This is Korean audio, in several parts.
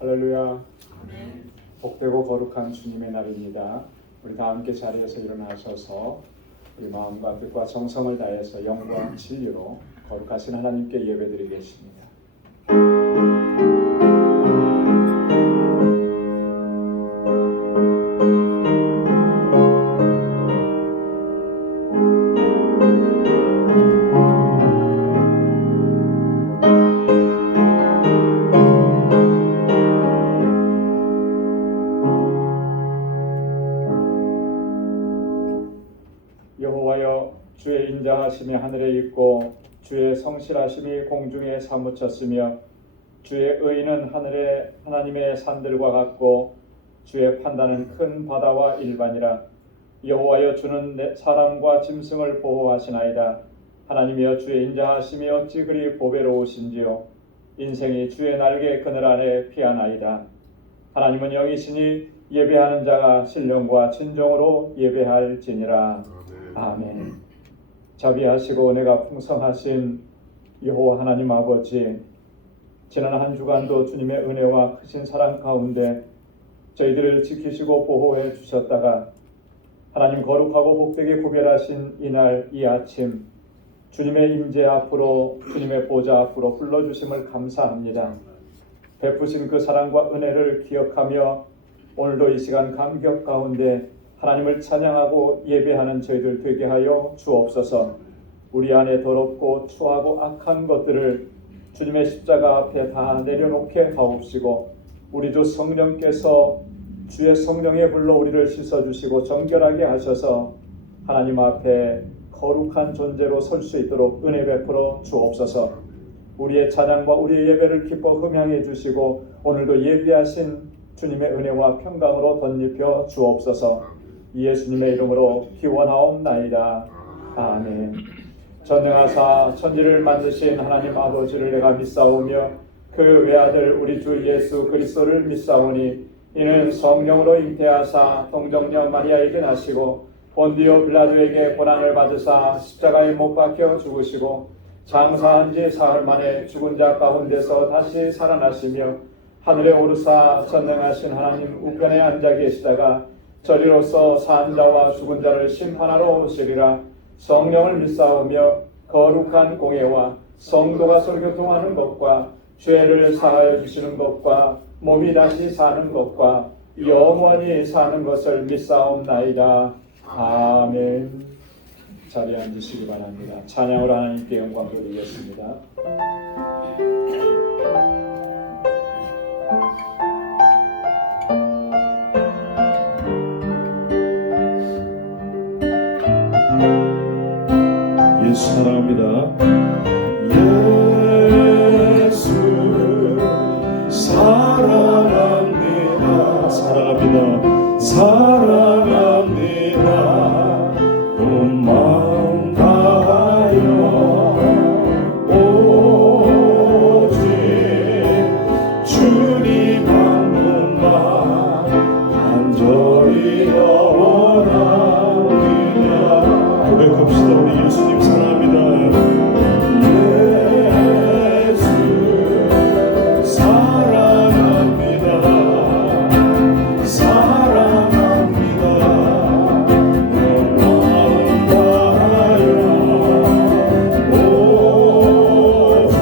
할렐루야. 복되고 거룩한 주님의 날입니다. 우리 다 함께 자리에서 일어나셔서 우리 마음과 뜻과 정성을 다해서 영과 진리로 거룩하신 하나님께 예배드리겠습니다. 여호와여, 주의 인자하심이 하늘에 있고 주의 성실하심이 공중에 사무쳤으며 주의 의는 하늘의 하나님의 산들과 같고 주의 판단은 큰 바다와 일반이라. 여호와여, 주는 사람과 짐승을 보호하시나이다. 하나님이여, 주의 인자하심이 어찌 그리 보배로우신지요. 인생이 주의 날개 그늘 아래 피하나이다. 하나님은 영이시니 예배하는 자가 신령과 진정으로 예배할지니라. 아멘. 자비하시고 은혜가 풍성하신 여호와 하나님 아버지, 지난 한 주간도 주님의 은혜와 크신 사랑 가운데 저희들을 지키시고 보호해 주셨다가 하나님 거룩하고 복되게 구별하신 이날 이 아침 주님의 임재 앞으로, 주님의 보좌 앞으로 불러주심을 감사합니다. 베푸신 그 사랑과 은혜를 기억하며 오늘도 이 시간 감격 가운데 하나님을 찬양하고 예배하는 저희들 되게 하여 주옵소서. 우리 안에 더럽고 추하고 악한 것들을 주님의 십자가 앞에 다 내려놓게 하옵시고, 우리 주 성령께서 주의 성령의 불로 우리를 씻어주시고 정결하게 하셔서 하나님 앞에 거룩한 존재로 설 수 있도록 은혜 베풀어 주옵소서. 우리의 찬양과 우리의 예배를 기뻐 흠양해 주시고 오늘도 예비하신 주님의 은혜와 평강으로 덧입혀 주옵소서. 예수님의 이름으로 기원하옵나이다. 아멘. 전능하사 천지를 만드신 하나님 아버지를 내가 믿사오며 그 외아들 우리 주 예수 그리스도를 믿사오니 이는 성령으로 잉태하사 동정녀 마리아에게 나시고 본디오 빌라도에게 고난을 받으사 십자가에 못 박혀 죽으시고 장사한 지 사흘 만에 죽은 자 가운데서 다시 살아나시며 하늘에 오르사 전능하신 하나님 우편에 앉아 계시다가 저리로서 산 자와 죽은 자를 심판하러 오시리라. 성령을 믿사오며 거룩한 공예와 성도가 서로 교통하는 것과 죄를 사하여 주시는 것과 몸이 다시 사는 것과 영원히 사는 것을 믿사옵나이다. 아멘. 자리에 앉으시기 바랍니다. 찬양으로 하나님께 영광 돌리겠습니다. 예수 사랑합니다. 예수 사랑합니다. 사랑합니다. 사랑합니다. 온 마음 다하여 오직 주님 한 분만 간절히 원하느냐. 고백합시다. 우리 예수님 사랑합니다. 예수 사랑합니다. 사랑합니다. 내 마음 다하여 오직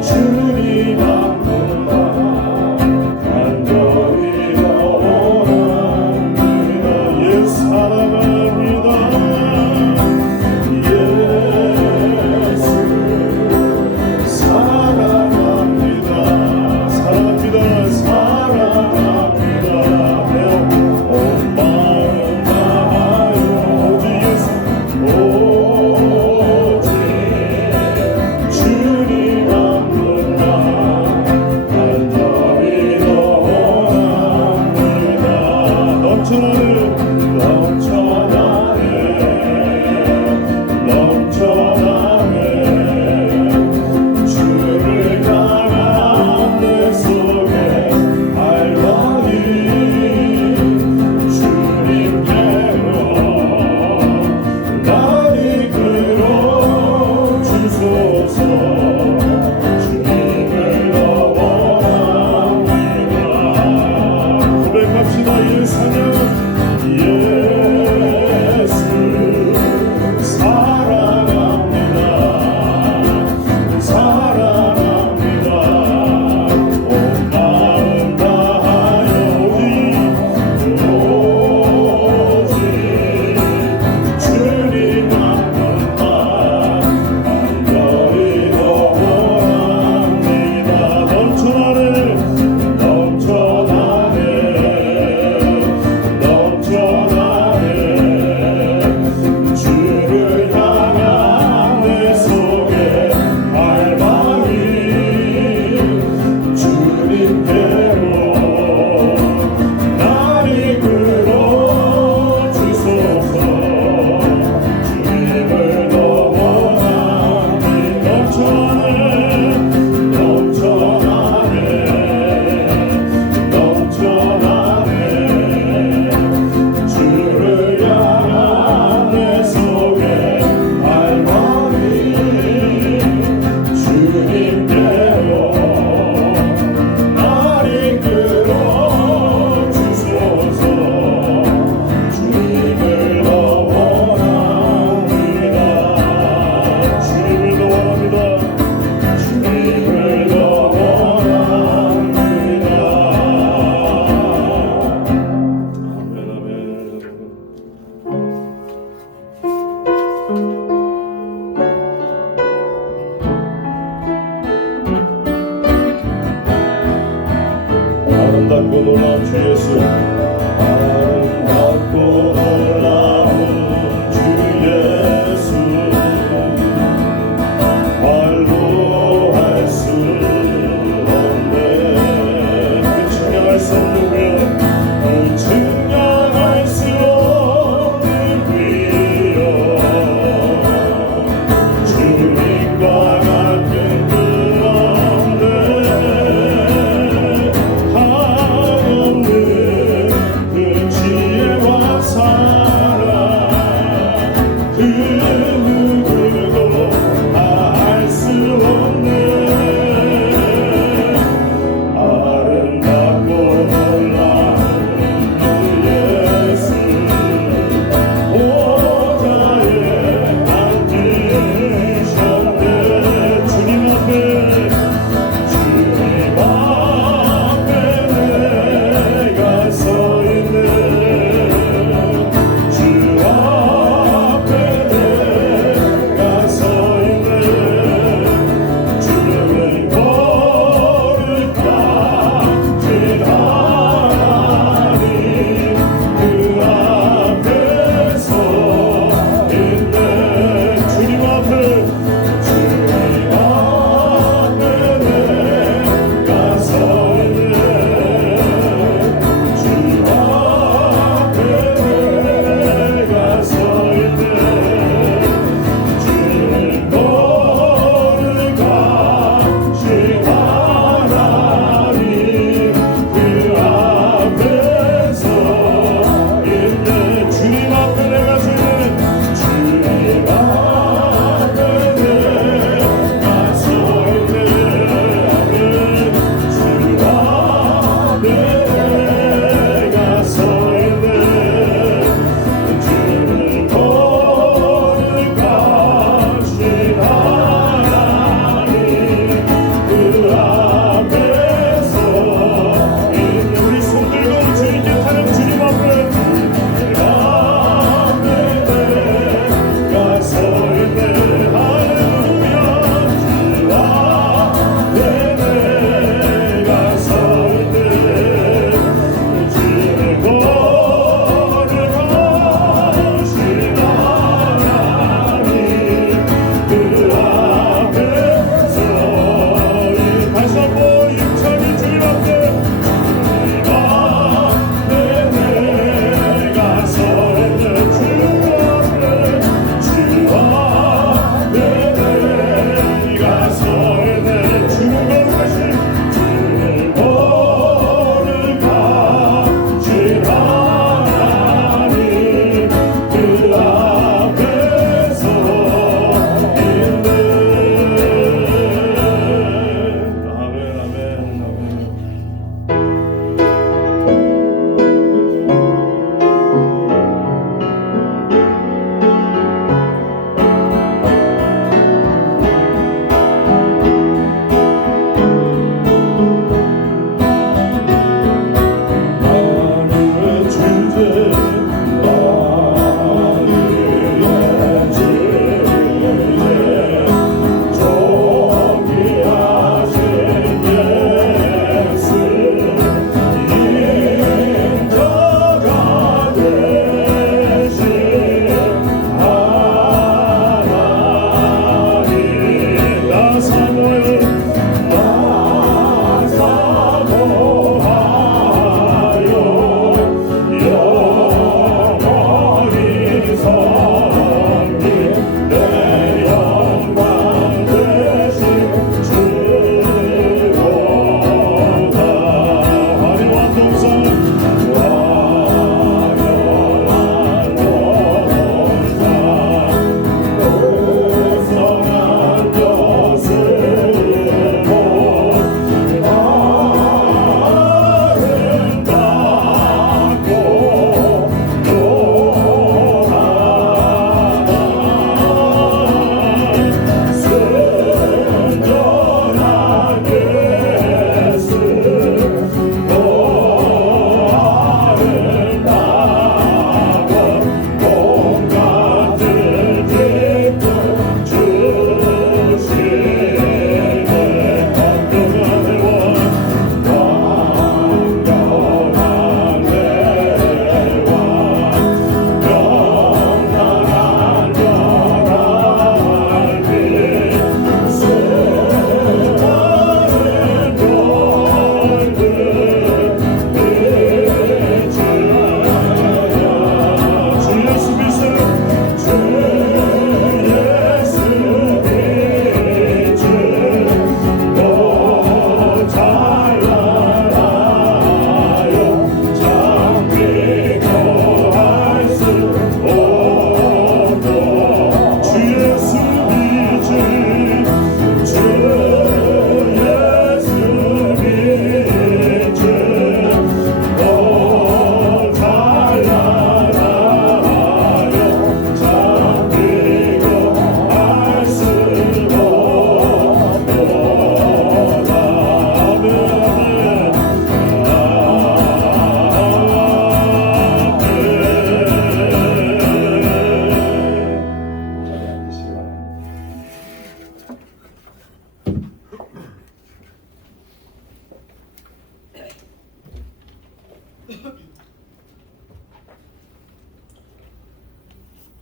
주님 한 분만 아름답고 놀라운 주 예수, 아름답고 놀라운 주 예수, 말로 할 수 없네. 그 증명할 수 없는 위엄, 그 증명할 수 없는 위엄, 주님과 같은 그 지혜와 사랑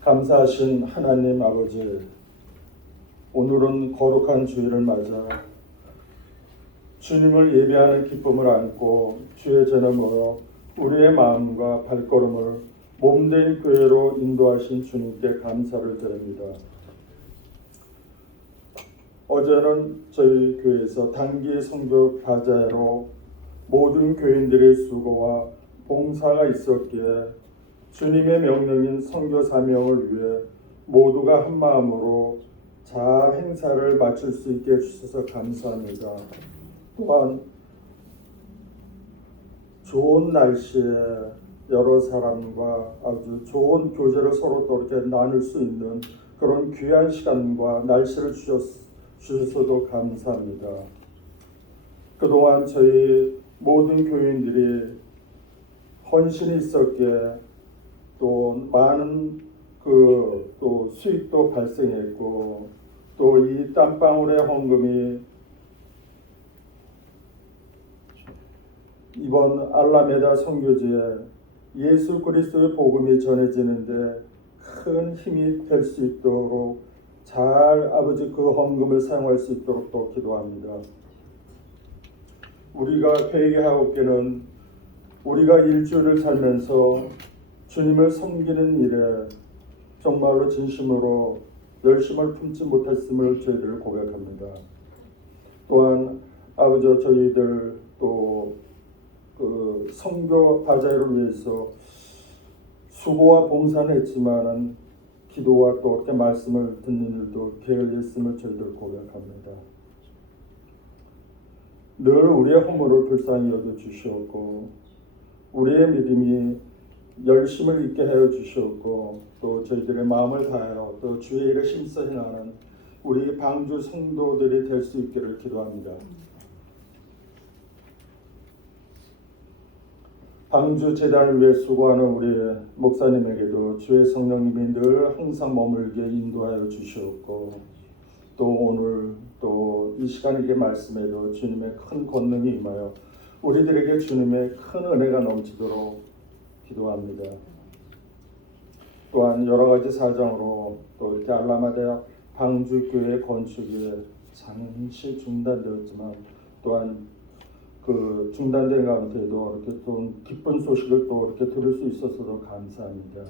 감사하신 하나님 아버지, 오늘은 거룩한 주일을 맞아 주님을 예배하는 기쁨을 안고 주의 전에 모여 우리의 마음과 발걸음을 몸된 교회로 인도하신 주님께 감사를 드립니다. 어제는 저희 교회에서 단기 선교 바자회로 모든 교인들의 수고와 봉사가 있었기에 주님의 명령인 선교 사명을 위해 모두가 한 마음으로 잘 행사를 마칠 수 있게 해주셔서 감사합니다. 또한 좋은 날씨에 여러 사람과 아주 좋은 교제를 서로 또 이렇게 나눌 수 있는 그런 귀한 시간과 날씨를 주셔서도 감사합니다. 그동안 저희 모든 교인들이 헌신이 있었기에 또 많은 또 수익도 발생했고 또 이 땀방울의 헌금이 이번 알라메다 선교지에 예수 그리스도의 복음이 전해지는데 큰 힘이 될 수 있도록 잘 아버지 그 헌금을 사용할 수 있도록 또 기도합니다. 우리가 회개하옵기는 우리가 일주일을 살면서 주님을 섬기는 일에 정말로 진심으로 열심을 품지 못했음을 저희들 고백합니다. 또한 아버지 저희들 또 그 선교 바자회를 위해서 수고와 봉사는 했지만은 기도와 또 이렇게 말씀을 듣는 일도 게을리했음을 저희들 고백합니다. 늘 우리의 허물을 불쌍히 여겨 주시었고 우리의 믿음이 열심을 있게 하여 주시었고 또 저희들의 마음을 다하여 또 주의 일에 힘써 행하는 우리 방주 성도들이 될 수 있기를 기도합니다. 방주 재단을 위해 수고하는 우리 목사님에게도 주의 성령님이 늘 항상 머물게 인도하여 주시었고 또 오늘 또 이 시간에게 말씀에도 주님의 큰 권능이 임하여 우리들에게 주님의 큰 은혜가 넘치도록 기도합니다. 또한 여러 가지 사정으로 또 이렇게 알라마다 방주교회 건축이 잠시 중단되었지만 또한 그 중단된 가운데도 이렇게 또 기쁜 소식을 또 이렇게 들을 수 있어서도 감사합니다.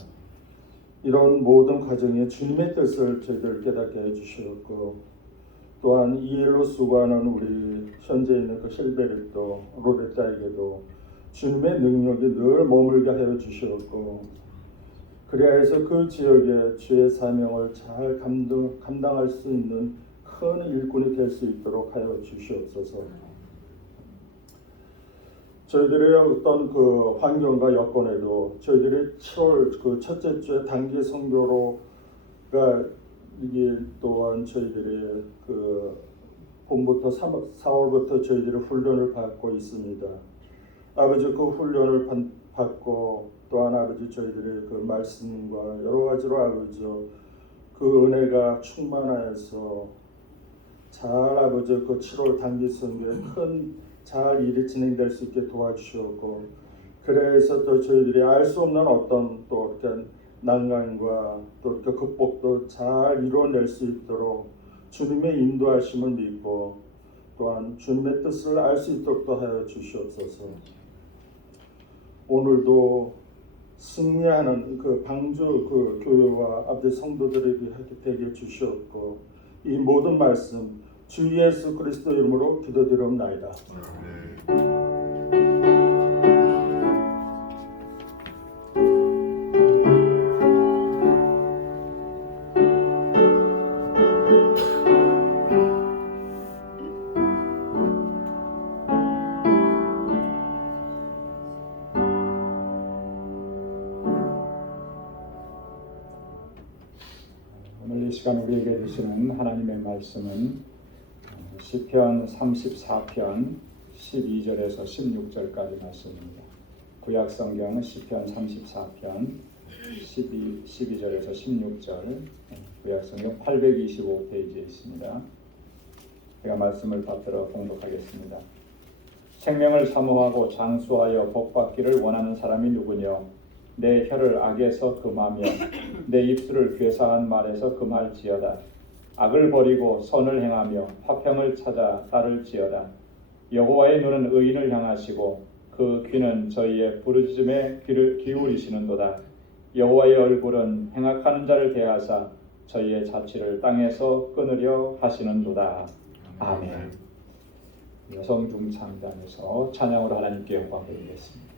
이런 모든 과정에 주님의 뜻을 저희들 깨닫게 해주셨고 또한 이 일로 수고하는 우리 현재 있는 그 실베르토 로레타에게도 주님의 능력이 늘 머물게 하여 주셨고 그래야 해서 그 지역에 주의 사명을 잘 감당할 수 있는 큰 일꾼이 될 수 있도록 하여 주시옵소서. 저희들의 어떤 그 환경과 여건에도 저희들이 7월 그 첫째 주에 단기 선교로가 이게 또한 저희들이 그 봄부터 4월부터 저희들이 훈련을 받고 있습니다. 아버지 그 훈련을 받고 또한 아버지 저희들의 그 말씀과 여러 가지로 아버지 그 은혜가 충만하여서 잘 아버지 그 7월 단기 선교에 큰 잘 일이 진행될 수 있게 도와주셨고 그래서 또 저희들이 알 수 없는 어떤 또 이렇게 난관과 또 이렇게 극복도 잘 이루어낼 수 있도록 주님의 인도하심을 믿고 또한 주님의 뜻을 알 수 있도록 또 하여 주시옵소서. 오늘도 승리하는 그 방주 그 교회와 아버지 성도들에게 되게 주시옵고 이 모든 말씀 주 예수 그리스도 이름으로 기도드리옵나이다. 오늘 이 시간 우리에게 주시는 하나님의 말씀은 시편 34편 12절에서 16절까지 말씀입니다. 구약 성경 시편 34편 12절에서 16절 구약 성경 825페이지에 있습니다. 제가 말씀을 받들어 봉독하겠습니다. 생명을 사모하고 장수하여 복받기를 원하는 사람이 누구뇨? 내 혀를 악에서 금하며 내 입술을 괴사한 말에서 금할지어다. 악을 버리고 선을 행하며 화평을 찾아 따를지어다. 여호와의 눈은 의인을 향하시고 그 귀는 저희의 부르짖음에 귀를 기울이시는도다. 여호와의 얼굴은 행악하는 자를 대하사 저희의 자취를 땅에서 끊으려 하시는도다. 아멘. 여성 중창단에서 찬양으로 하나님께 영광 드리겠습니다.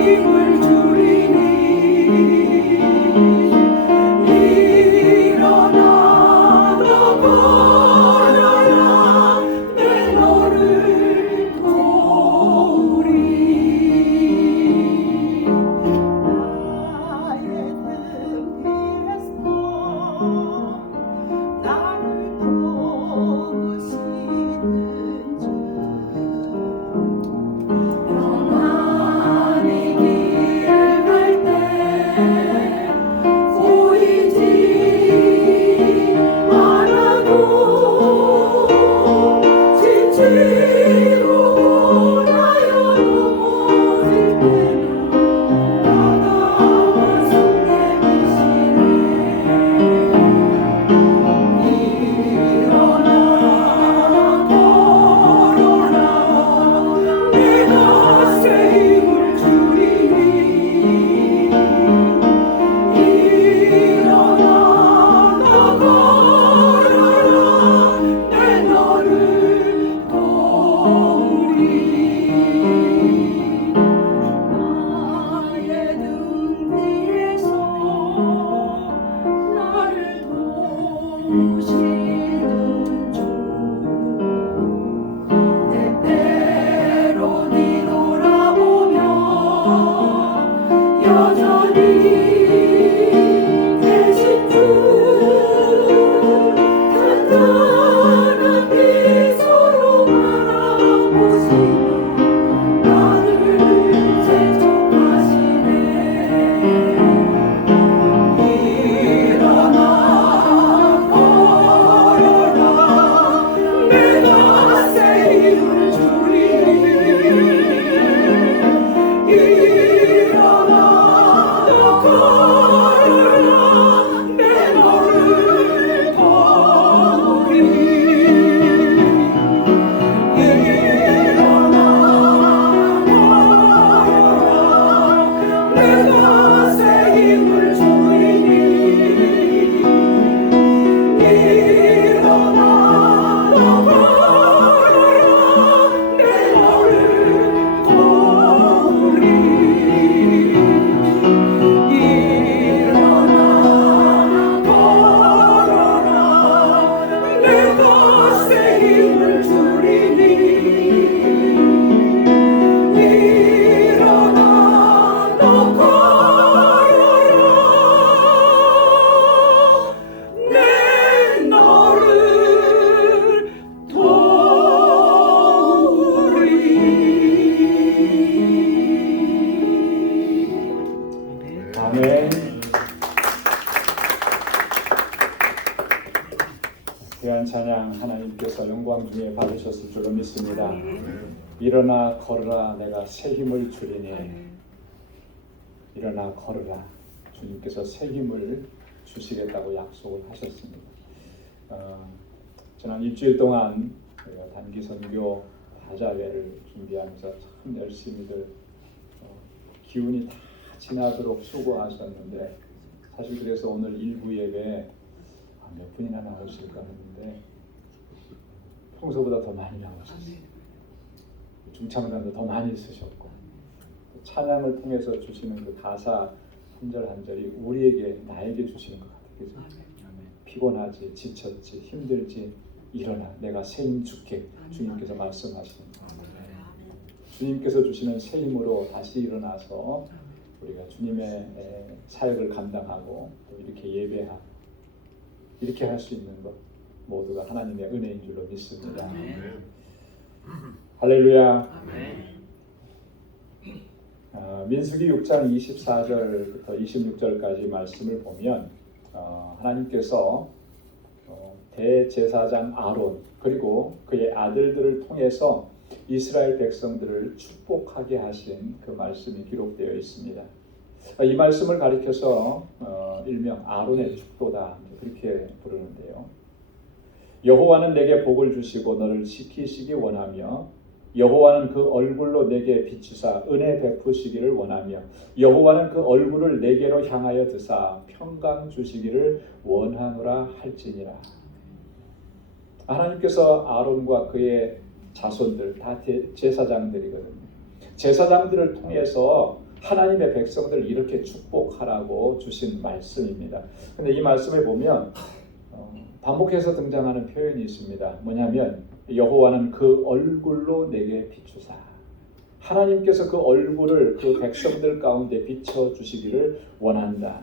힘을 주리니 믿습니다. 일어나 걸으라 내가 새 힘을 주리니. 일어나 걸으라. 주님께서 새 힘을 주시겠다고 약속을 하셨습니다. 지난 일주일 동안 단기 선교 다자회를 준비하면서 참 열심히들 기운이 다 지나도록 수고하셨는데, 사실 그래서 오늘 일부 예배 몇 분이나 나오실까 했는데 평소보다 더 많이 나오셨어요. 중창단도 더 많이 쓰셨고, 찬양을 통해서 주시는 그 가사 한 절 한 절이 우리에게, 나에게 주시는 것 같아요. 그죠? 피곤하지, 지쳤지, 힘들지, 일어나 내가 새 힘 줄게. 주님께서 말씀하시는 거예요. 주님께서 주시는 새 힘으로 다시 일어나서 우리가 주님의 사역을 감당하고 또 이렇게 예배하고 이렇게 할 수 있는 것 모두가 하나님의 은혜인 줄로 믿습니다. 할렐루야. 민수기 6장 24절부터 26절까지 말씀을 보면 하나님께서 대제사장 아론 그리고 그의 아들들을 통해서 이스라엘 백성들을 축복하게 하신 그 말씀이 기록되어 있습니다. 이 말씀을 가리켜서 일명 아론의 축도다 그렇게 부르는데요. 여호와는 내게 복을 주시고 너를 지키시기 원하며 여호와는 그 얼굴로 내게 비추사 은혜 베푸시기를 원하며 여호와는 그 얼굴을 내게로 향하여 드사 평강 주시기를 원하노라 할지니라. 하나님께서 아론과 그의 자손들 다 제사장들이거든요. 제사장들을 통해서 하나님의 백성들을 이렇게 축복하라고 주신 말씀입니다. 근데 이 말씀에 보면 반복해서 등장하는 표현이 있습니다. 뭐냐면 여호와는 그 얼굴로 내게 비추사. 하나님께서 그 얼굴을 그 백성들 가운데 비춰주시기를 원한다.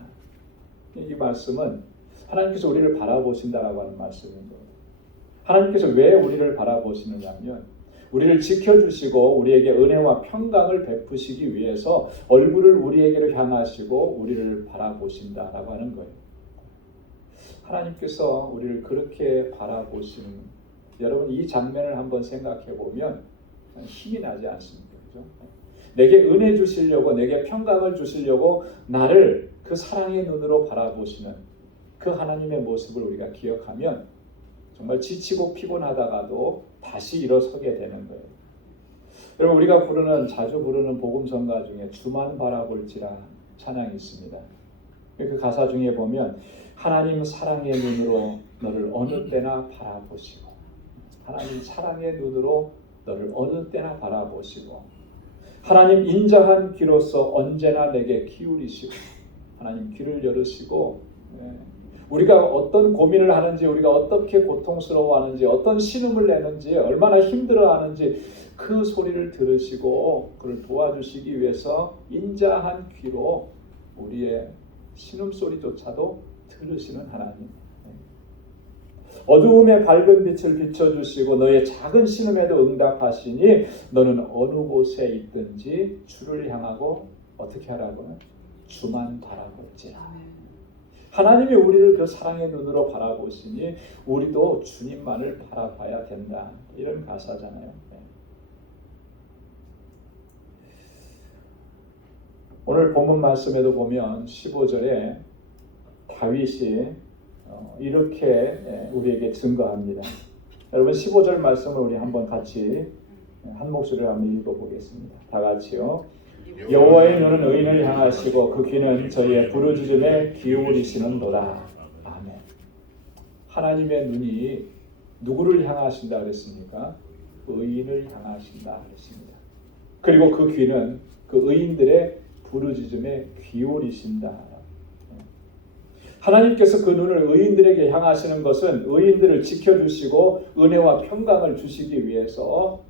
이 말씀은 하나님께서 우리를 바라보신다라고 하는 말씀인 거예요. 하나님께서 왜 우리를 바라보시느냐면 우리를 지켜주시고 우리에게 은혜와 평강을 베푸시기 위해서 얼굴을 우리에게로 향하시고 우리를 바라보신다라고 하는 거예요. 하나님께서 우리를 그렇게 바라보시는, 여러분 이 장면을 한번 생각해 보면 힘이 나지 않습니까? 그죠? 내게 은혜 주시려고, 내게 평강을 주시려고 나를 그 사랑의 눈으로 바라보시는 그 하나님의 모습을 우리가 기억하면 정말 지치고 피곤하다가도 다시 일어서게 되는 거예요. 여러분 우리가 자주 부르는 복음성가 중에 주만 바라볼지라 찬양이 있습니다. 그 가사 중에 보면 하나님 사랑의 눈으로 너를 어느 때나 바라보시고, 하나님 사랑의 눈으로 너를 어느 때나 바라보시고, 하나님 인자한 귀로서 언제나 내게 기울이시고, 하나님 귀를 열으시고, 우리가 어떤 고민을 하는지, 우리가 어떻게 고통스러워하는지, 어떤 신음을 내는지, 얼마나 힘들어하는지 그 소리를 들으시고 그를 도와주시기 위해서 인자한 귀로 우리의 신음소리조차도 들으시는 하나님. 어두움에 밝은 빛을 비춰주시고 너의 작은 신음에도 응답하시니 너는 어느 곳에 있든지 주를 향하고 어떻게 하라고요? 주만 바라볼지라. 하나님이 우리를 그 사랑의 눈으로 바라보시니 우리도 주님만을 바라봐야 된다. 이런 가사잖아요. 오늘 본문 말씀에도 보면 15절에 다윗이 이렇게 우리에게 증거합니다. 여러분 15절 말씀을 우리 한번 같이 한 목소리로 한번 읽어보겠습니다. 다 같이요. 여호와의 눈은 의인을 향하시고 그 귀는 저희의 부르짖음에 기울이시는도다. 아멘. 하나님의 눈이 누구를 향하신다 그랬습니까? 의인을 향하신다 그랬습니다. 그리고 그 귀는 그 의인들의 부르짖음에 기울이신다. 하나님께서 그 눈을 의인들에게 향하시는 것은 의인들을 지켜주시고 은혜와 평강을 주시기 위해서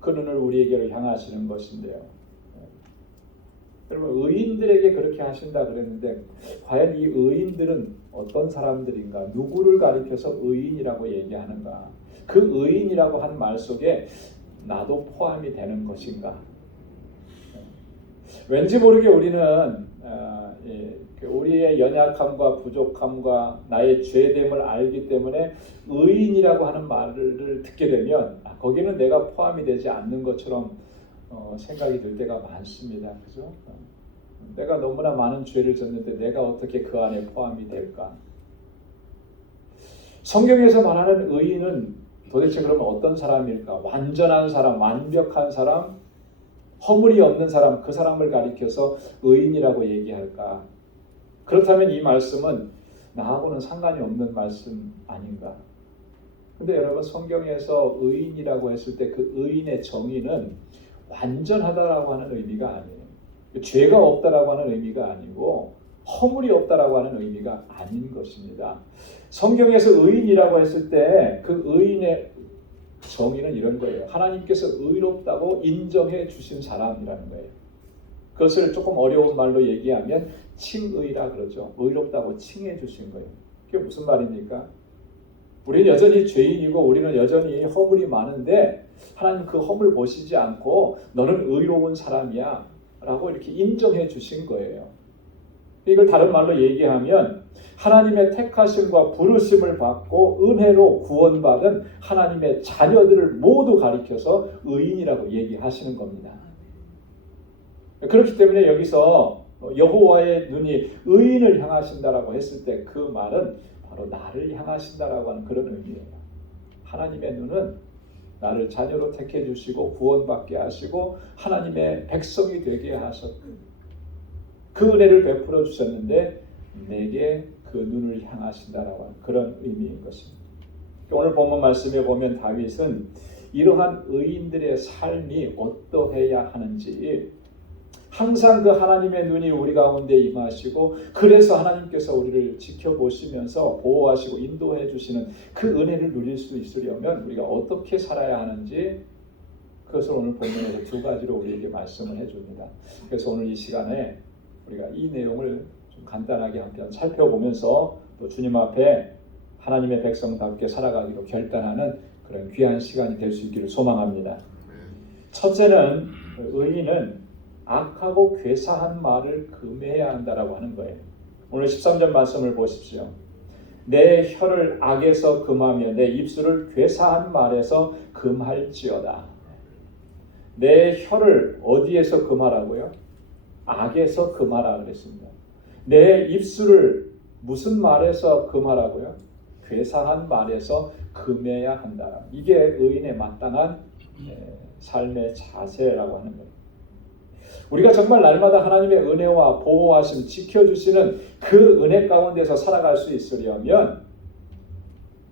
그 눈을 우리에게로 향하시는 것인데요. 여러분 의인들에게 그렇게 하신다 그랬는데 과연 이 의인들은 어떤 사람들인가? 누구를 가리켜서 의인이라고 얘기하는가? 그 의인이라고 한 말 속에 나도 포함이 되는 것인가? 왠지 모르게 우리는 우리의 연약함과 부족함과 나의 죄됨을 알기 때문에 의인이라고 하는 말을 듣게 되면 거기는 내가 포함이 되지 않는 것처럼 생각이 들 때가 많습니다. 그죠? 내가 너무나 많은 죄를 졌는데 내가 어떻게 그 안에 포함이 될까? 성경에서 말하는 의인은 도대체 그러면 어떤 사람일까? 완전한 사람, 완벽한 사람, 허물이 없는 사람, 그 사람을 가리켜서 의인이라고 얘기할까? 그렇다면 이 말씀은 나하고는 상관이 없는 말씀 아닌가? 근데 여러분, 성경에서 의인이라고 했을 때 그 의인의 정의는 완전하다라고 하는 의미가 아니에요. 죄가 없다라고 하는 의미가 아니고 허물이 없다라고 하는 의미가 아닌 것입니다. 성경에서 의인이라고 했을 때 그 의인의 정의는 이런 거예요. 하나님께서 의롭다고 인정해 주신 사람이라는 거예요. 그것을 조금 어려운 말로 얘기하면 칭의라 그러죠. 의롭다고 칭해 주신 거예요. 그게 무슨 말입니까? 우리는 여전히 죄인이고 우리는 여전히 허물이 많은데 하나님 그 허물 보시지 않고 너는 의로운 사람이야 라고 이렇게 인정해 주신 거예요. 이걸 다른 말로 얘기하면 하나님의 택하심과 부르심을 받고 은혜로 구원받은 하나님의 자녀들을 모두 가리켜서 의인이라고 얘기하시는 겁니다. 그렇기 때문에 여기서 여호와의 눈이 의인을 향하신다라고 했을 때 그 말은 바로 나를 향하신다라고 하는 그런 의미예요. 하나님의 눈은 나를 자녀로 택해 주시고 구원받게 하시고 하나님의 백성이 되게 하셨고 그 은혜를 베풀어 주셨는데 내게 그 눈을 향하신다라고 하는 그런 의미인 것입니다. 오늘 본문 말씀에 보면 다윗은 이러한 의인들의 삶이 어떠해야 하는지 항상 그 하나님의 눈이 우리 가운데 임하시고 그래서 하나님께서 우리를 지켜보시면서 보호하시고 인도해 주시는 그 은혜를 누릴 수 있으려면 우리가 어떻게 살아야 하는지 그것을 오늘 본문에서 두 가지로 우리에게 말씀을 해줍니다. 그래서 오늘 이 시간에 우리가 이 내용을 좀 간단하게 한편 살펴보면서 또 주님 앞에 하나님의 백성답게 살아가기로 결단하는 그런 귀한 시간이 될 수 있기를 소망합니다. 첫째는 의인은 악하고 괴사한 말을 금해야 한다라고 하는 거예요. 오늘 13절 말씀을 보십시오. 내 혀를 악에서 금하며 내 입술을 괴사한 말에서 금할지어다. 내 혀를 어디에서 금하라고요? 악에서 금하라 그랬습니다. 내 입술을 무슨 말에서 금하라고요? 괴사한 말에서 금해야 한다. 이게 의인의 마땅한 삶의 자세라고 하는 거예요. 우리가 정말 날마다 하나님의 은혜와 보호하심, 지켜주시는 그 은혜 가운데서 살아갈 수 있으려면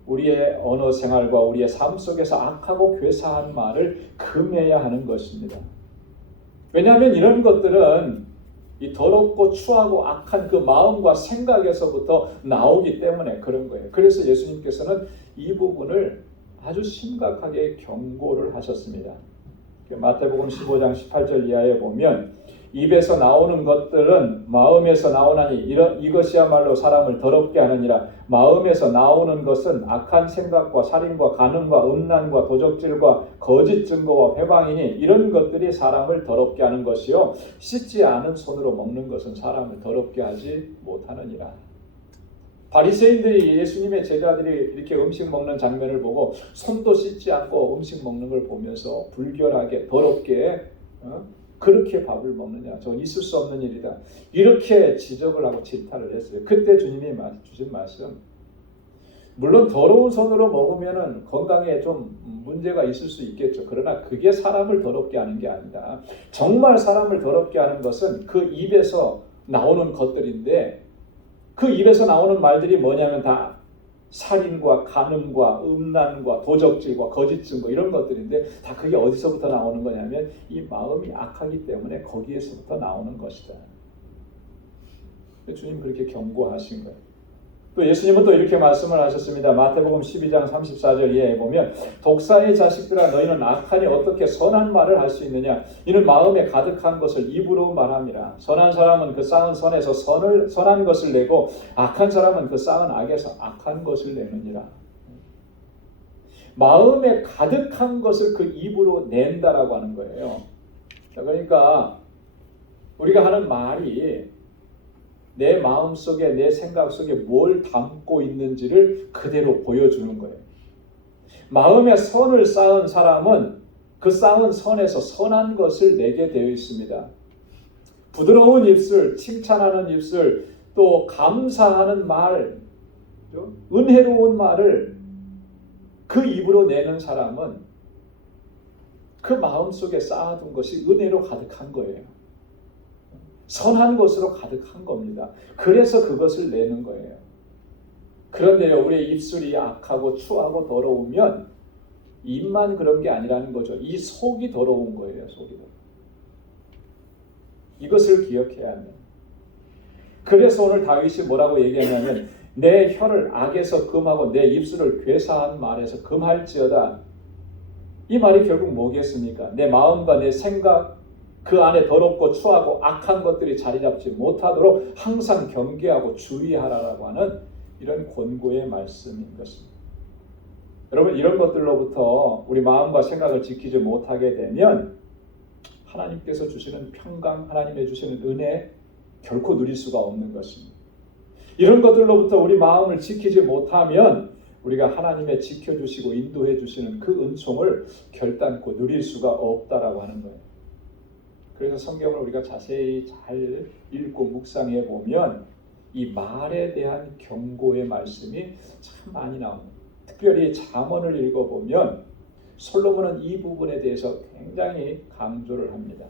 우리의 언어 생활과 우리의 삶 속에서 악하고 괴사한 말을 금해야 하는 것입니다. 왜냐하면 이런 것들은 이 더럽고 추하고 악한 그 마음과 생각에서부터 나오기 때문에 그런 거예요. 그래서 예수님께서는 이 부분을 아주 심각하게 경고를 하셨습니다. 마태복음 15장 18절 이하에 보면 입에서 나오는 것들은 마음에서 나오나니 이것이야말로 사람을 더럽게 하느니라. 마음에서 나오는 것은 악한 생각과 살인과 간음과 음란과 도적질과 거짓 증거와 회방이니 이런 것들이 사람을 더럽게 하는 것이요 씻지 않은 손으로 먹는 것은 사람을 더럽게 하지 못하느니라. 바리새인들이 예수님의 제자들이 이렇게 음식 먹는 장면을 보고 손도 씻지 않고 음식 먹는 걸 보면서 불결하게 더럽게 그렇게 밥을 먹느냐, 저건 있을 수 없는 일이다, 이렇게 지적을 하고 질타를 했어요. 그때 주님이 주신 말씀, 물론 더러운 손으로 먹으면 건강에 좀 문제가 있을 수 있겠죠. 그러나 그게 사람을 더럽게 하는 게 아니다. 정말 사람을 더럽게 하는 것은 그 입에서 나오는 것들인데 그 입에서 나오는 말들이 뭐냐면 다 살인과 간음과 음란과 도적질과 거짓 증거 이런 것들인데 다 그게 어디서부터 나오는 거냐면 이 마음이 악하기 때문에 거기에서부터 나오는 것이다. 주님 그렇게 경고하신 거예요. 또 예수님은 또 이렇게 말씀을 하셨습니다. 마태복음 12장 34절 이하에 보면 독사의 자식들아 너희는 악하니 어떻게 선한 말을 할 수 있느냐. 이는 마음에 가득한 것을 입으로 말함이라. 선한 사람은 그 쌓은 선에서 선한 것을 내고 악한 사람은 그 쌓은 악에서 악한 것을 내느니라. 마음에 가득한 것을 그 입으로 낸다라고 하는 거예요. 그러니까 우리가 하는 말이 내 마음 속에 내 생각 속에 뭘 담고 있는지를 그대로 보여주는 거예요. 마음에 선을 쌓은 사람은 그 쌓은 선에서 선한 것을 내게 되어 있습니다. 부드러운 입술, 칭찬하는 입술, 또 감사하는 말, 은혜로운 말을 그 입으로 내는 사람은 그 마음속에 쌓아둔 것이 은혜로 가득한 거예요. 선한 것으로 가득한 겁니다. 그래서 그것을 내는 거예요. 그런데요, 우리의 입술이 악하고 추하고 더러우면 입만 그런 게 아니라는 거죠. 이 속이 더러운 거예요. 속이 더러운. 이것을 기억해야 합니다. 그래서 오늘 다윗이 뭐라고 얘기하냐면 내 혀를 악에서 금하고 내 입술을 괴사한 말에서 금할지어다. 이 말이 결국 뭐겠습니까? 내 마음과 내 생각 그 안에 더럽고 추하고 악한 것들이 자리 잡지 못하도록 항상 경계하고 주의하라라고 하는 이런 권고의 말씀인 것입니다. 여러분, 이런 것들로부터 우리 마음과 생각을 지키지 못하게 되면 하나님께서 주시는 평강, 하나님의 주시는 은혜 결코 누릴 수가 없는 것입니다. 이런 것들로부터 우리 마음을 지키지 못하면 우리가 하나님의 지켜주시고 인도해 주시는 그 은총을 결단코 누릴 수가 없다라고 하는 거예요. 그래서 성경을 우리가 자세히 잘 읽고 묵상해 보면 이 말에 대한 경고의 말씀이 참 많이 나옵니다. 특별히 잠언을 읽어보면 솔로몬은 이 부분에 대해서 굉장히 강조를 합니다.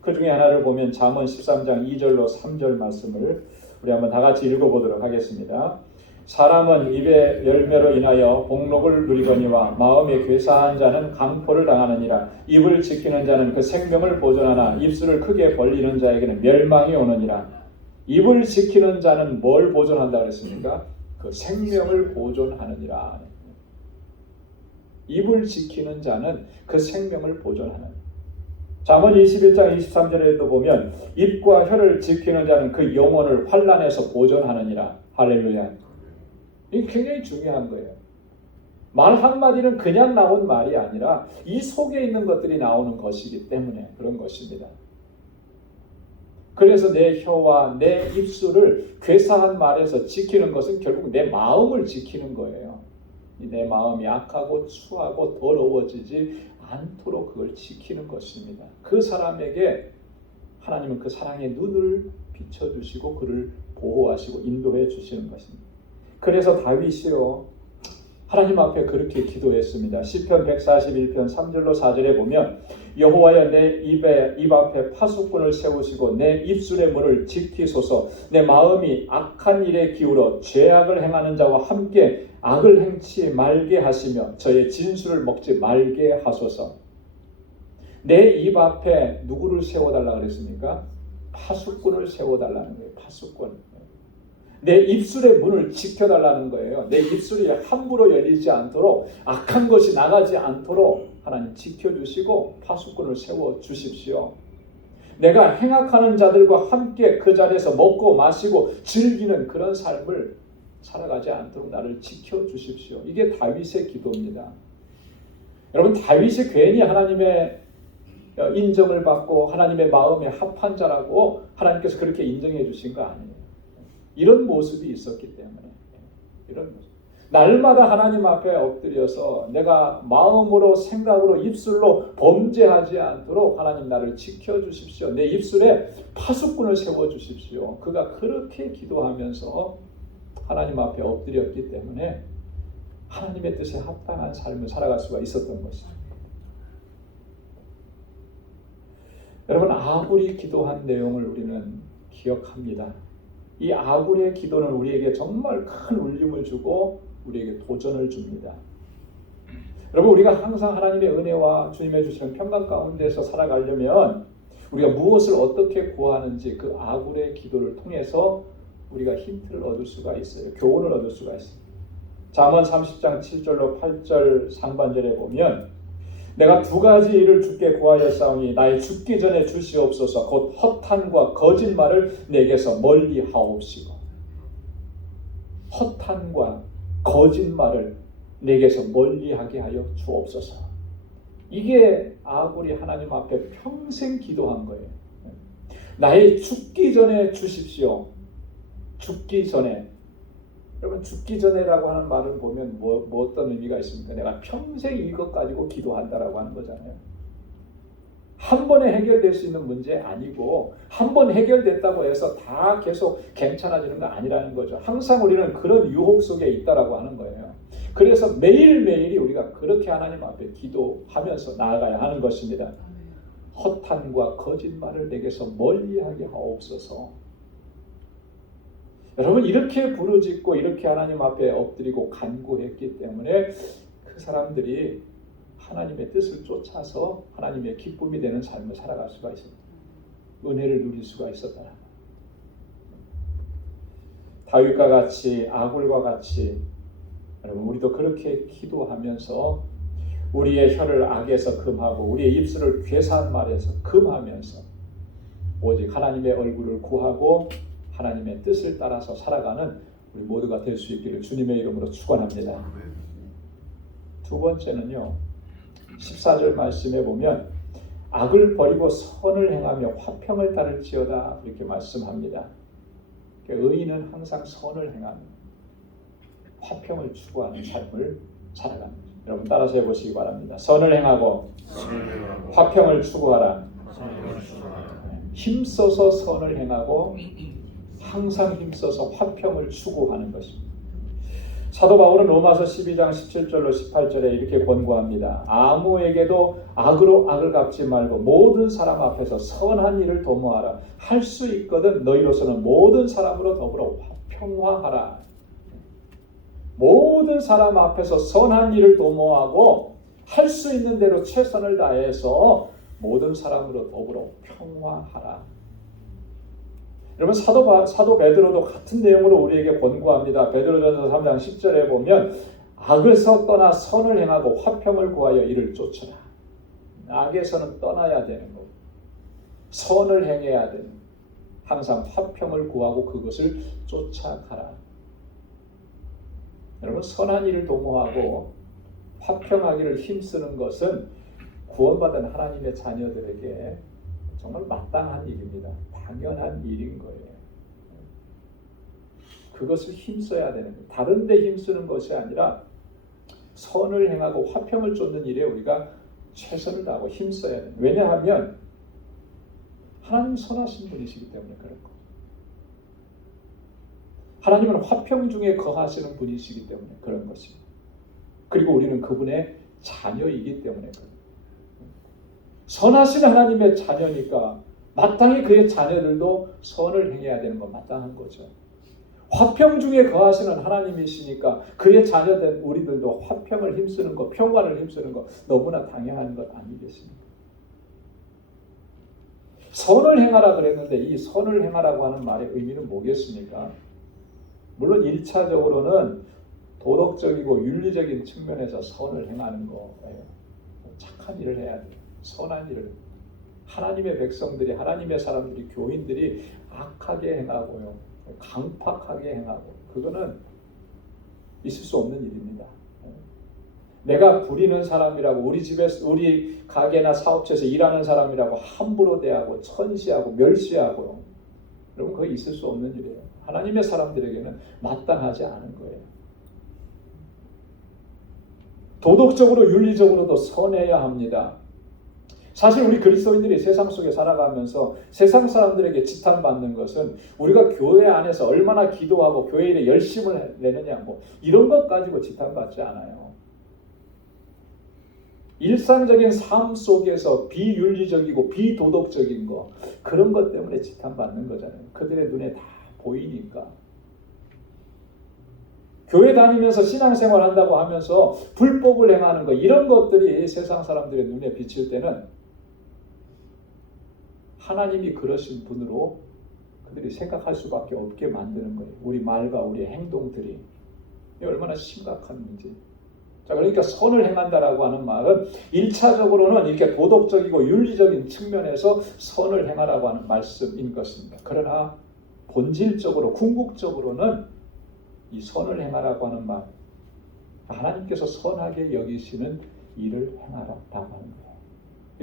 그 중에 하나를 보면 잠언 13장 2절로 3절 말씀을 우리 한번 다 같이 읽어보도록 하겠습니다. 사람은 입의 열매로 인하여 복록을 누리거니와 마음에 괴사한 자는 강포를 당하느니라. 입을 지키는 자는 그 생명을 보존하나 입술을 크게 벌리는 자에게는 멸망이 오느니라. 입을 지키는 자는 뭘 보존한다 그랬습니까? 그 생명을 보존하느니라. 입을 지키는 자는 그 생명을 보존하는. 잠언 21장 23절에도 보면 입과 혀를 지키는 자는 그 영혼을 환난에서 보존하느니라. 할렐루야. 이게 굉장히 중요한 거예요. 말 한마디는 그냥 나온 말이 아니라 이 속에 있는 것들이 나오는 것이기 때문에 그런 것입니다. 그래서 내 혀와 내 입술을 괴사한 말에서 지키는 것은 결국 내 마음을 지키는 거예요. 내 마음이 악하고 추하고 더러워지지 않도록 그걸 지키는 것입니다. 그 사람에게 하나님은 그 사랑의 눈을 비춰주시고 그를 보호하시고 인도해 주시는 것입니다. 그래서 다윗이요 하나님 앞에 그렇게 기도했습니다. 시편 141편 3절로 4절에 보면 여호와여 내 입 앞에 파수꾼을 세우시고 내 입술의 문을 지키소서. 내 마음이 악한 일에 기울어 죄악을 행하는 자와 함께 악을 행치 말게 하시며 저의 진술을 먹지 말게 하소서. 내 입 앞에 누구를 세워달라 그랬습니까? 파수꾼을 세워달라는 거예요. 파수꾼. 내 입술의 문을 지켜달라는 거예요. 내 입술이 함부로 열리지 않도록 악한 것이 나가지 않도록 하나님 지켜주시고 파수꾼을 세워주십시오. 내가 행악하는 자들과 함께 그 자리에서 먹고 마시고 즐기는 그런 삶을 살아가지 않도록 나를 지켜주십시오. 이게 다윗의 기도입니다. 여러분, 다윗이 괜히 하나님의 인정을 받고 하나님의 마음에 합한 자라고 하나님께서 그렇게 인정해 주신 거 아니에요. 이런 모습이 있었기 때문에 이런 모습. 날마다 하나님 앞에 엎드려서 내가 마음으로 생각으로 입술로 범죄하지 않도록 하나님 나를 지켜주십시오. 내 입술에 파수꾼을 세워주십시오. 그가 그렇게 기도하면서 하나님 앞에 엎드렸기 때문에 하나님의 뜻에 합당한 삶을 살아갈 수가 있었던 것이죠. 여러분, 아굴이 기도한 내용을 우리는 기억합니다. 이 아굴의 기도는 우리에게 정말 큰 울림을 주고 우리에게 도전을 줍니다. 여러분, 우리가 항상 하나님의 은혜와 주님의 주시는 평강 가운데서 살아가려면 우리가 무엇을 어떻게 구하는지 그 아굴의 기도를 통해서 우리가 힌트를 얻을 수가 있어요. 교훈을 얻을 수가 있어요. 잠언 30장 7절로 8절 상반절에 보면 내가 두 가지 일을 주께 구하였사오니 나의 죽기 전에 주시옵소서. 곧 허탄과 거짓말을 내게서 멀리 하옵시고. 허탄과 거짓말을 내게서 멀리하게 하여 주옵소서. 이게 아굴이 하나님 앞에 평생 기도한 거예요. 나의 죽기 전에 주십시오. 죽기 전에, 여러분 죽기 전에라고 하는 말을 보면 뭐 어떤 의미가 있습니까? 내가 평생 이것 가지고 기도한다라고 하는 거잖아요. 한 번에 해결될 수 있는 문제 아니고 한 번 해결됐다고 해서 다 계속 괜찮아지는 거 아니라는 거죠. 항상 우리는 그런 유혹 속에 있다라고 하는 거예요. 그래서 매일매일이 우리가 그렇게 하나님 앞에 기도하면서 나아가야 하는 것입니다. 허탄과 거짓말을 내게서 멀리하게 하옵소서. 여러분 이렇게 부르짖고 이렇게 하나님 앞에 엎드리고 간구했기 때문에 그 사람들이 하나님의 뜻을 쫓아서 하나님의 기쁨이 되는 삶을 살아갈 수가 있었다. 은혜를 누릴 수가 있었다. 다윗과 같이 아굴과 같이 여러분 우리도 그렇게 기도하면서 우리의 혀를 악에서 금하고 우리의 입술을 괴사한 말에서 금하면서 오직 하나님의 얼굴을 구하고 하나님의 뜻을 따라서 살아가는 우리 모두가 될 수 있기를 주님의 이름으로 축원합니다. 두 번째는요. 14절 말씀에 보면 악을 버리고 선을 행하며 화평을 따를지어다 이렇게 말씀합니다. 의인은 항상 선을 행하며 화평을 추구하는 삶을 살아갑니다. 여러분 따라서 해보시기 바랍니다. 선을 행하고 화평을 추구하라. 힘써서 선을 행하고 항상 힘써서 화평을 추구하는 것입니다. 사도 바울은 로마서 12장 17절로 18절에 이렇게 권고합니다. 아무에게도 악으로 악을 갚지 말고 모든 사람 앞에서 선한 일을 도모하라. 할 수 있거든 너희로서는 모든 사람으로 더불어 평화하라. 모든 사람 앞에서 선한 일을 도모하고 할 수 있는 대로 최선을 다해서 모든 사람으로 더불어 평화하라. 여러분 사도 베드로도 같은 내용으로 우리에게 권고합니다. 베드로전서 3장 10절에 보면 악에서 떠나 선을 행하고 화평을 구하여 이를 쫓으라. 악에서는 떠나야 되는 거. 선을 행해야 되는 거. 항상 화평을 구하고 그것을 쫓아가라. 여러분 선한 일을 도모하고 화평하기를 힘쓰는 것은 구원받은 하나님의 자녀들에게 정말 마땅한 일입니다. 당연한 일인 거예요. 그것을 힘써야 되는 거예요. 다른 데 힘쓰는 것이 아니라 선을 행하고 화평을 쫓는 일에 우리가 최선을 다하고 힘써야 돼요. 왜냐하면 하나님 선하신 분이시기 때문에 그런 거예요. 하나님은 화평 중에 거하시는 분이시기 때문에 그런 것입니다. 그리고 우리는 그분의 자녀이기 때문에 그런 거예요. 선하신 하나님의 자녀니까 마땅히 그의 자녀들도 선을 행해야 되는 건 마땅한 거죠. 화평 중에 거하시는 하나님이시니까 그의 자녀된 우리들도 화평을 힘쓰는 것, 평화를 힘쓰는 것 너무나 당연한 것 아니겠습니까? 선을 행하라 그랬는데 이 선을 행하라고 하는 말의 의미는 뭐겠습니까? 물론 1차적으로는 도덕적이고 윤리적인 측면에서 선을 행하는 거예요. 착한 일을 해야 돼요. 선한 일을. 하나님의 백성들이, 하나님의 사람들이, 교인들이 악하게 행하고요. 강팍하게 행하고 그거는 있을 수 없는 일입니다. 내가 부리는 사람이라고 우리 집에서 우리 가게나 사업체에서 일하는 사람이라고 함부로 대하고 천시하고 멸시하고요. 여러분 그거 있을 수 없는 일이에요. 하나님의 사람들에게는 마땅하지 않은 거예요. 도덕적으로 윤리적으로도 선해야 합니다. 사실 우리 그리스도인들이 세상 속에 살아가면서 세상 사람들에게 지탄받는 것은 우리가 교회 안에서 얼마나 기도하고 교회 일에 열심을 내느냐 뭐 이런 것 가지고 지탄받지 않아요. 일상적인 삶 속에서 비윤리적이고 비도덕적인 거 그런 것 때문에 지탄받는 거잖아요. 그들의 눈에 다 보이니까. 교회 다니면서 신앙생활 한다고 하면서 불법을 행하는 거 이런 것들이 세상 사람들의 눈에 비칠 때는 하나님이 그러신 분으로 그들이 생각할 수밖에 없게 만드는 거예요. 우리 말과 우리의 행동들이. 이게 얼마나 심각한 문제. 자, 그러니까 선을 행한다라고 하는 말은 1차적으로는 이렇게 도덕적이고 윤리적인 측면에서 선을 행하라고 하는 말씀인 것입니다. 그러나 본질적으로 궁극적으로는 이 선을 행하라고 하는 말, 하나님께서 선하게 여기시는 일을 행하라고 하는 거예요.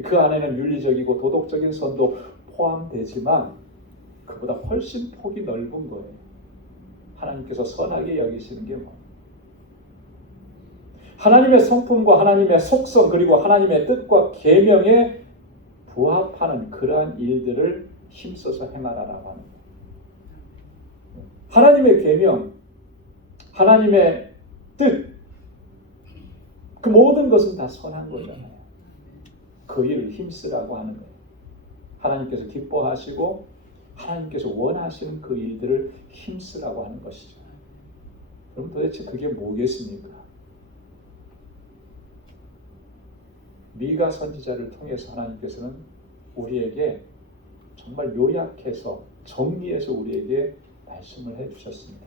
그 안에는 윤리적이고 도덕적인 선도 포함되지만 그보다 훨씬 폭이 넓은 거예요. 하나님께서 선하게 여기시는 게 뭡니까? 하나님의 성품과 하나님의 속성 그리고 하나님의 뜻과 계명에 부합하는 그러한 일들을 힘써서 행하라라고 하는 거예요. 하나님의 계명, 하나님의 뜻, 그 모든 것은 다 선한 거잖아요. 그 일을 힘쓰라고 하는 거예요. 하나님께서 기뻐하시고 하나님께서 원하시는 그 일들을 힘쓰라고 하는 것이죠. 그럼 도대체 그게 뭐겠습니까? 미가 선지자를 통해서 하나님께서는 우리에게 정말 요약해서 정리해서 우리에게 말씀을 해주셨습니다.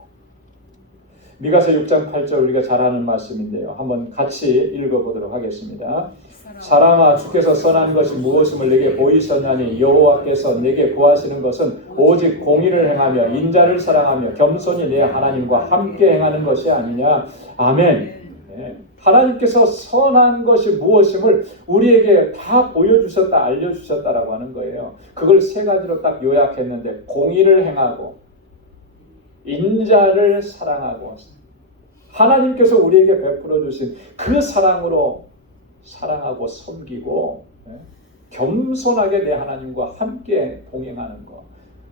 미가서 6장 8절 우리가 잘 아는 말씀인데요. 한번 같이 읽어보도록 하겠습니다. 사람아 주께서 선한 것이 무엇임을 내게 보이셨나니 여호와께서 내게 구하시는 것은 오직 공의를 행하며 인자를 사랑하며 겸손히 내 하나님과 함께 행하는 것이 아니냐. 아멘. 네. 하나님께서 선한 것이 무엇임을 우리에게 다 보여주셨다, 알려주셨다라고 하는 거예요. 그걸 세 가지로 딱 요약했는데 공의를 행하고 인자를 사랑하고 하나님께서 우리에게 베풀어 주신 그 사랑으로 사랑하고 섬기고 겸손하게 내 하나님과 함께 동행하는 것,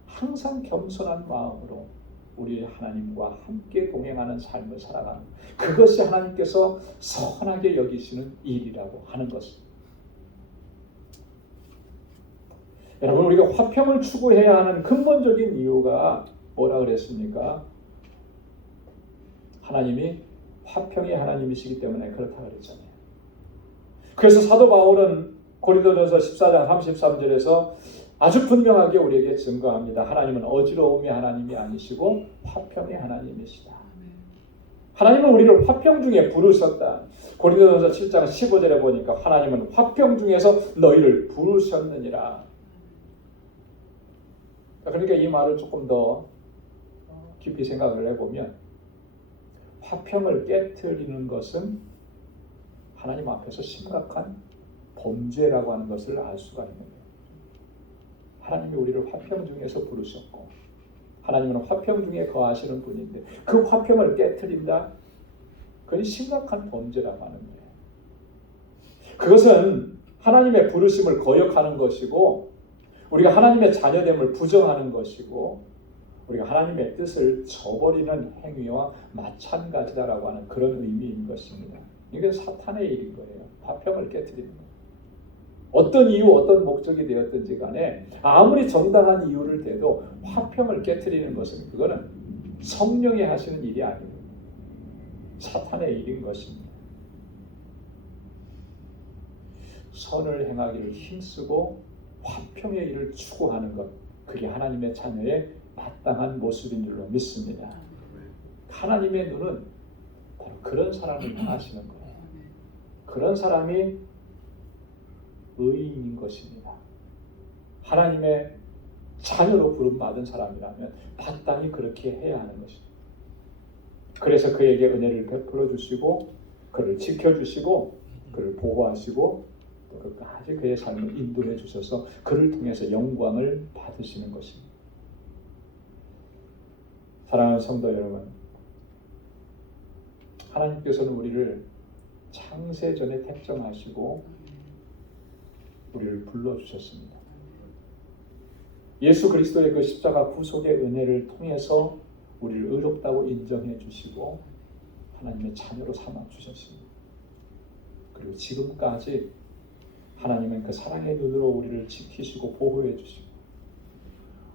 항상 겸손한 마음으로 우리 하나님과 함께 동행하는 삶을 살아가는 것, 그것이 하나님께서 선하게 여기시는 일이라고 하는 것입니다. 여러분, 우리가 화평을 추구해야 하는 근본적인 이유가 뭐라 그랬습니까? 하나님이 화평의 하나님이시기 때문에 그렇다 그랬잖아요. 그래서 사도 바울은 고린도전서 14장 33절에서 아주 분명하게 우리에게 증거합니다. 하나님은 어지러움의 하나님이 아니시고 화평의 하나님이시다. 하나님은 우리를 화평 중에 부르셨다. 고린도전서 7장 15절에 보니까 하나님은 화평 중에서 너희를 부르셨느니라. 그러니까 이 말을 조금 더 깊이 생각을 해보면 화평을 깨트리는 것은 하나님 앞에서 심각한 범죄라고 하는 것을 알 수가 있는 거예요. 하나님이 우리를 화평 중에서 부르셨고 하나님은 화평 중에 거하시는 분인데 그 화평을 깨트린다? 그건 심각한 범죄라고 하는 거예요. 그것은 하나님의 부르심을 거역하는 것이고 우리가 하나님의 자녀됨을 부정하는 것이고 우리가 하나님의 뜻을 저버리는 행위와 마찬가지다라고 하는 그런 의미인 것입니다. 이게 사탄의 일인 거예요. 화평을 깨트리는 거예요. 어떤 이유, 어떤 목적이 되었든지 간에 아무리 정당한 이유를 대도 화평을 깨트리는 것은 그거는 성령이 하시는 일이 아니고 사탄의 일인 것입니다. 선을 행하기를 힘쓰고 화평의 일을 추구하는 것, 그게 하나님의 자녀의 마땅한 모습인 줄로 믿습니다. 하나님의 눈은 바로 그런 사람을 향하시는 거예요. 그런 사람이 의인인 것입니다. 하나님의 자녀로 부름받은 사람이라면 마땅히 그렇게 해야 하는 것입니다. 그래서 그에게 은혜를 베풀어 주시고 그를 지켜주시고 그를 보호하시고 또 끝까지 그의 삶을 인도해 주셔서 그를 통해서 영광을 받으시는 것입니다. 사랑하는 성도 여러분, 하나님께서는 우리를 창세전에 택정하시고 우리를 불러주셨습니다. 예수 그리스도의 그 십자가 구속의 은혜를 통해서 우리를 의롭다고 인정해 주시고 하나님의 자녀로 삼아 주셨습니다. 그리고 지금까지 하나님은 그 사랑의 눈으로 우리를 지키시고 보호해 주시고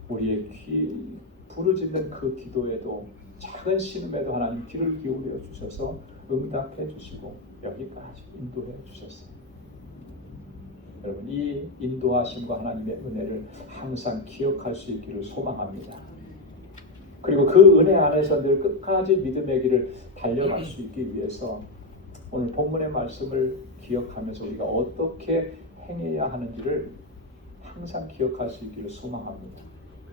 우리의 부르짖는 그 기도에도 작은 신음에도 하나님 귀를 기울여 주셔서 응답해 주시고 여기까지 인도해 주셨어요. 여러분, 이 인도하심과 하나님의 은혜를 항상 기억할 수 있기를 소망합니다. 그리고 그 은혜 안에서 늘 끝까지 믿음의 길을 달려갈 수 있기 위해서 오늘 본문의 말씀을 기억하면서 우리가 어떻게 행해야 하는지를 항상 기억할 수 있기를 소망합니다.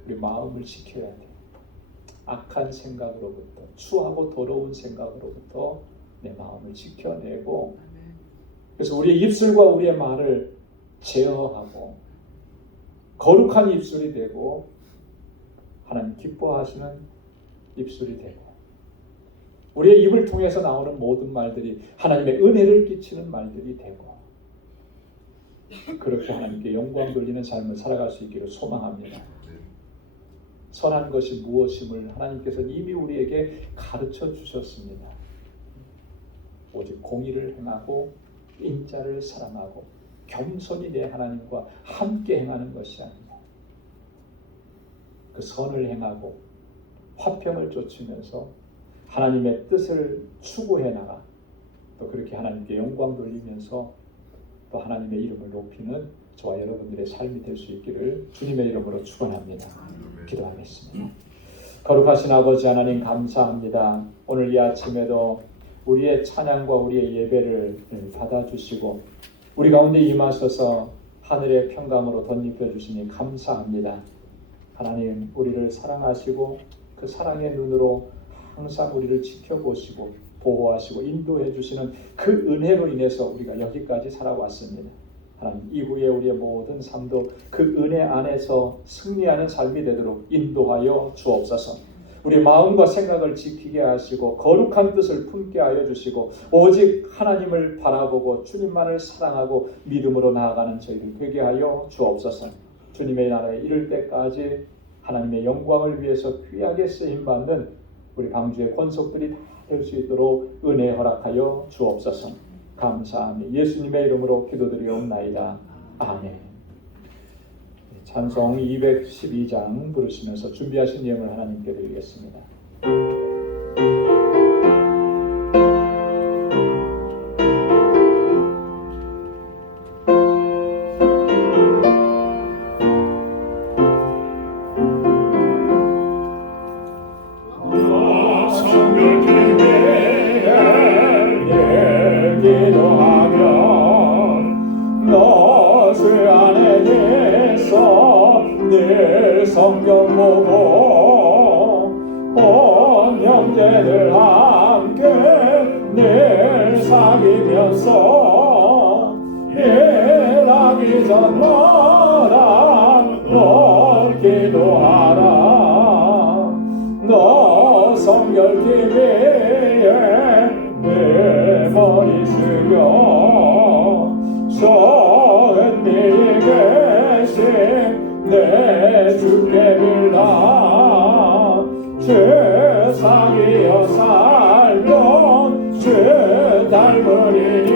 우리 마음을 지켜야 돼요. 악한 생각으로부터, 추하고 더러운 생각으로부터 내 마음을 지켜내고 그래서 우리의 입술과 우리의 말을 제어하고 거룩한 입술이 되고 하나님 기뻐하시는 입술이 되고 우리의 입을 통해서 나오는 모든 말들이 하나님의 은혜를 끼치는 말들이 되고 그렇게 하나님께 영광 돌리는 삶을 살아갈 수 있기를 소망합니다. 선한 것이 무엇임을 하나님께서 이미 우리에게 가르쳐 주셨습니다. 오직 공의를 행하고 인자를 사랑하고 겸손히 내 하나님과 함께 행하는 것이 아니라 그 선을 행하고 화평을 좇으면서 하나님의 뜻을 추구해 나가 또 그렇게 하나님께 영광 돌리면서 또 하나님의 이름을 높이는 저와 여러분들의 삶이 될 수 있기를 주님의 이름으로 축원합니다. 기도하겠습니다. 거룩하신 아버지 하나님 감사합니다. 오늘 이 아침에도 우리의 찬양과 우리의 예배를 받아주시고 우리 가운데 임하셔서 하늘의 평강으로 덧입혀 주시니 감사합니다. 하나님 우리를 사랑하시고 그 사랑의 눈으로 항상 우리를 지켜보시고 보호하시고 인도해 주시는 그 은혜로 인해서 우리가 여기까지 살아왔습니다. 하나님 이후에 우리의 모든 삶도 그 은혜 안에서 승리하는 삶이 되도록 인도하여 주옵소서. 우리 마음과 생각을 지키게 하시고 거룩한 뜻을 품게 하여 주시고 오직 하나님을 바라보고 주님만을 사랑하고 믿음으로 나아가는 저희를 되게 하여 주옵소서. 주님의 나라에 이를 때까지 하나님의 영광을 위해서 귀하게 쓰임받는 우리 방주의 권속들이 다 될 수 있도록 은혜 허락하여 주옵소서. 감사하며 예수님의 이름으로 기도드리옵나이다. 아멘. 찬송 212장 부르시면서 준비하신 예물 하나님께 드리겠습니다. 성경 보고 온 형제들 함께 늘 사귀면서 일하기 전마다 너 기도하라. 너 성결 TV에 내 머리 숙여 좋은 일이 계신 내 주께 빌라. 세상이여 살면 주 닮으리니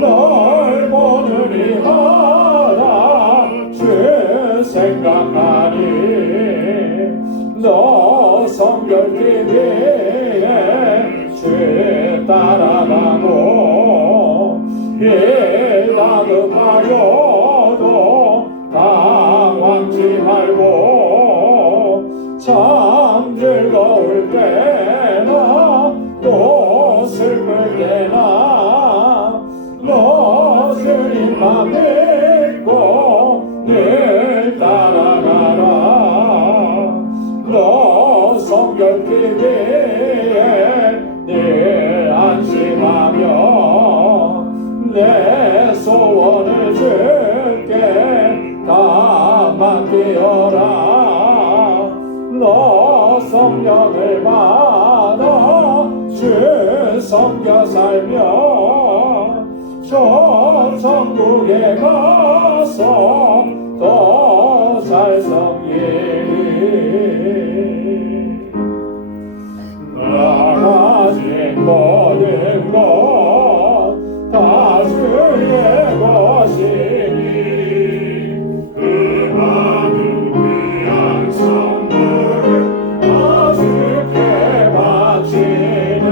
널 보는 이마다 주 생각하니 너 성결 TV에 주 따라가고 일 다급하여도 당황치 말고 참 즐거울 때나 또 슬플 때나 너 주님만 믿고 늘 따라가라. 너 성경 TV에 늘 안심하며 내 소원을 주께 다 맡기어라. 너 성령을 받아 주 섬겨 살며 저 천국에 가서 더 잘 섬기리. 나가진 모든 것 다 주의 것이니 그 많은 귀한 선물을 다 주께 바치네.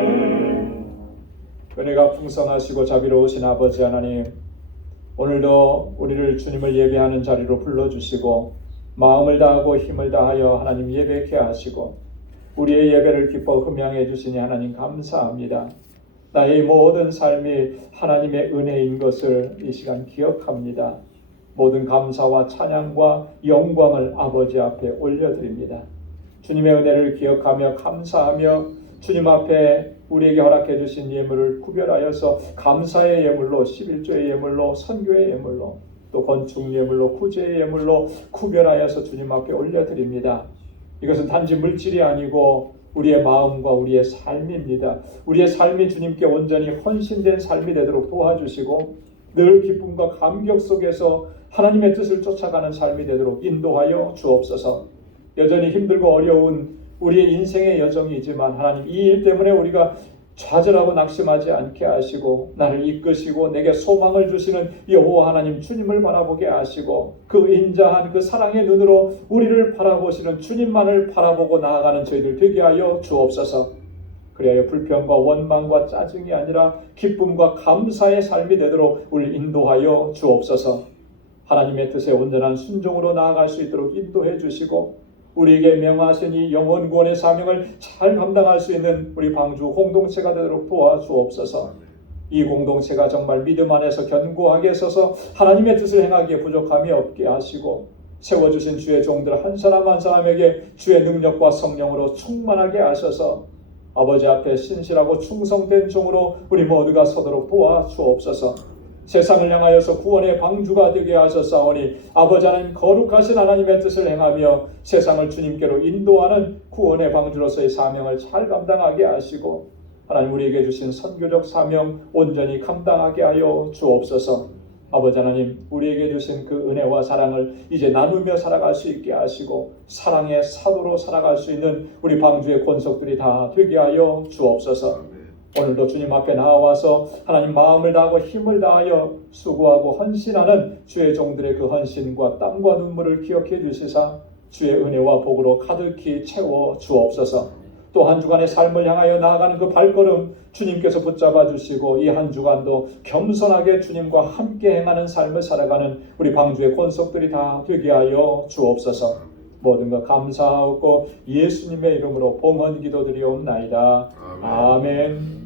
아멘. 은혜가 풍성하시고 자비로우신 아버지 하나님, 오늘도 우리를 주님을 예배하는 자리로 불러주시고 마음을 다하고 힘을 다하여 하나님 예배케 하시고 우리의 예배를 기뻐 흠양해 주시니 하나님 감사합니다. 나의 모든 삶이 하나님의 은혜인 것을 이 시간 기억합니다. 모든 감사와 찬양과 영광을 아버지 앞에 올려드립니다. 주님의 은혜를 기억하며 감사하며 주님 앞에 우리에게 허락해 주신 예물을 구별하여서 감사의 예물로, 11조의 예물로, 선교의 예물로 또 건축 예물로 구제 예물로 구별하여서 주님 앞에 올려드립니다. 이것은 단지 물질이 아니고 우리의 마음과 우리의 삶입니다. 우리의 삶이 주님께 온전히 헌신된 삶이 되도록 도와주시고 늘 기쁨과 감격 속에서 하나님의 뜻을 쫓아가는 삶이 되도록 인도하여 주옵소서. 여전히 힘들고 어려운 우리의 인생의 여정이지만 하나님 이 일 때문에 우리가 좌절하고 낙심하지 않게 하시고 나를 이끄시고 내게 소망을 주시는 여호와 하나님 주님을 바라보게 하시고 그 인자한 그 사랑의 눈으로 우리를 바라보시는 주님만을 바라보고 나아가는 저희들 되게 하여 주옵소서. 그리하여 불평과 원망과 짜증이 아니라 기쁨과 감사의 삶이 되도록 우리를 인도하여 주옵소서. 하나님의 뜻에 온전한 순종으로 나아갈 수 있도록 인도해 주시고 우리에게 명하신 이 영혼 구원의 사명을 잘 감당할 수 있는 우리 방주 공동체가 되도록 도와주옵소서. 이 공동체가 정말 믿음 안에서 견고하게 서서 하나님의 뜻을 행하기에 부족함이 없게 하시고 세워주신 주의 종들 한 사람 한 사람에게 주의 능력과 성령으로 충만하게 하셔서 아버지 앞에 신실하고 충성된 종으로 우리 모두가 서도록 도와주옵소서. 세상을 향하여서 구원의 방주가 되게 하셨사오니 아버지 하나님 거룩하신 하나님의 뜻을 행하며 세상을 주님께로 인도하는 구원의 방주로서의 사명을 잘 감당하게 하시고 하나님 우리에게 주신 선교적 사명 온전히 감당하게 하여 주옵소서. 아버지 하나님 우리에게 주신 그 은혜와 사랑을 이제 나누며 살아갈 수 있게 하시고 사랑의 사도로 살아갈 수 있는 우리 방주의 권속들이 다 되게 하여 주옵소서. 오늘도 주님 앞에 나와서 하나님 마음을 다하고 힘을 다하여 수고하고 헌신하는 주의 종들의 그 헌신과 땀과 눈물을 기억해 주시사 주의 은혜와 복으로 가득히 채워 주옵소서. 또 한 주간의 삶을 향하여 나아가는 그 발걸음 주님께서 붙잡아 주시고 이 한 주간도 겸손하게 주님과 함께 행하는 삶을 살아가는 우리 방주의 권속들이 다 되게 하여 주옵소서. 모든 것 감사하고 예수님의 이름으로 봉헌 기도드리옵나이다. 아멘.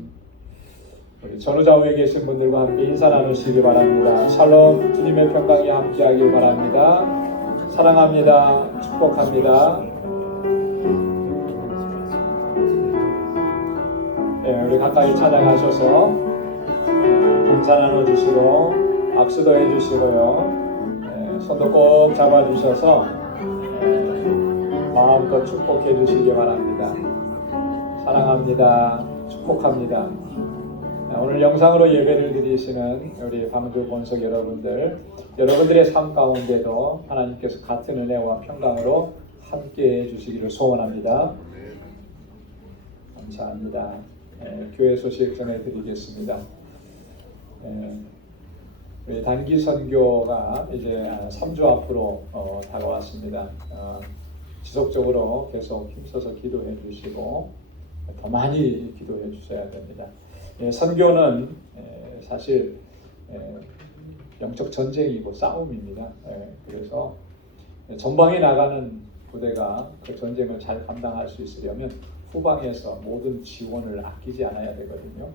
우리 전후좌우에 계신 분들과 함께 인사 나누시기 바랍니다. 샬롬 주님의 평강이 함께하길 바랍니다. 사랑합니다. 축복합니다. 네, 우리 가까이 찾아가셔서 인사 나눠주시고 악수도 해주시고요. 네, 손도 꼭 잡아주셔서 마음껏 축복해 주시기 바랍니다. 사랑합니다. 축복합니다. 오늘 영상으로 예배를 드리시는 우리 방주 본석 여러분들의 삶 가운데도 하나님께서 같은 은혜와 평강으로 함께해 주시기를 소원합니다. 감사합니다. 교회 소식 전해드리겠습니다. 단기 선교가 이제 3주 앞으로 다가왔습니다. 지속적으로 계속 힘써서 기도해 주시고 더 많이 기도해 주셔야 됩니다. 선교는 사실 영적 전쟁이고 싸움입니다. 그래서 전방에 나가는 부대가 그 전쟁을 잘 감당할 수 있으려면 후방에서 모든 지원을 아끼지 않아야 되거든요.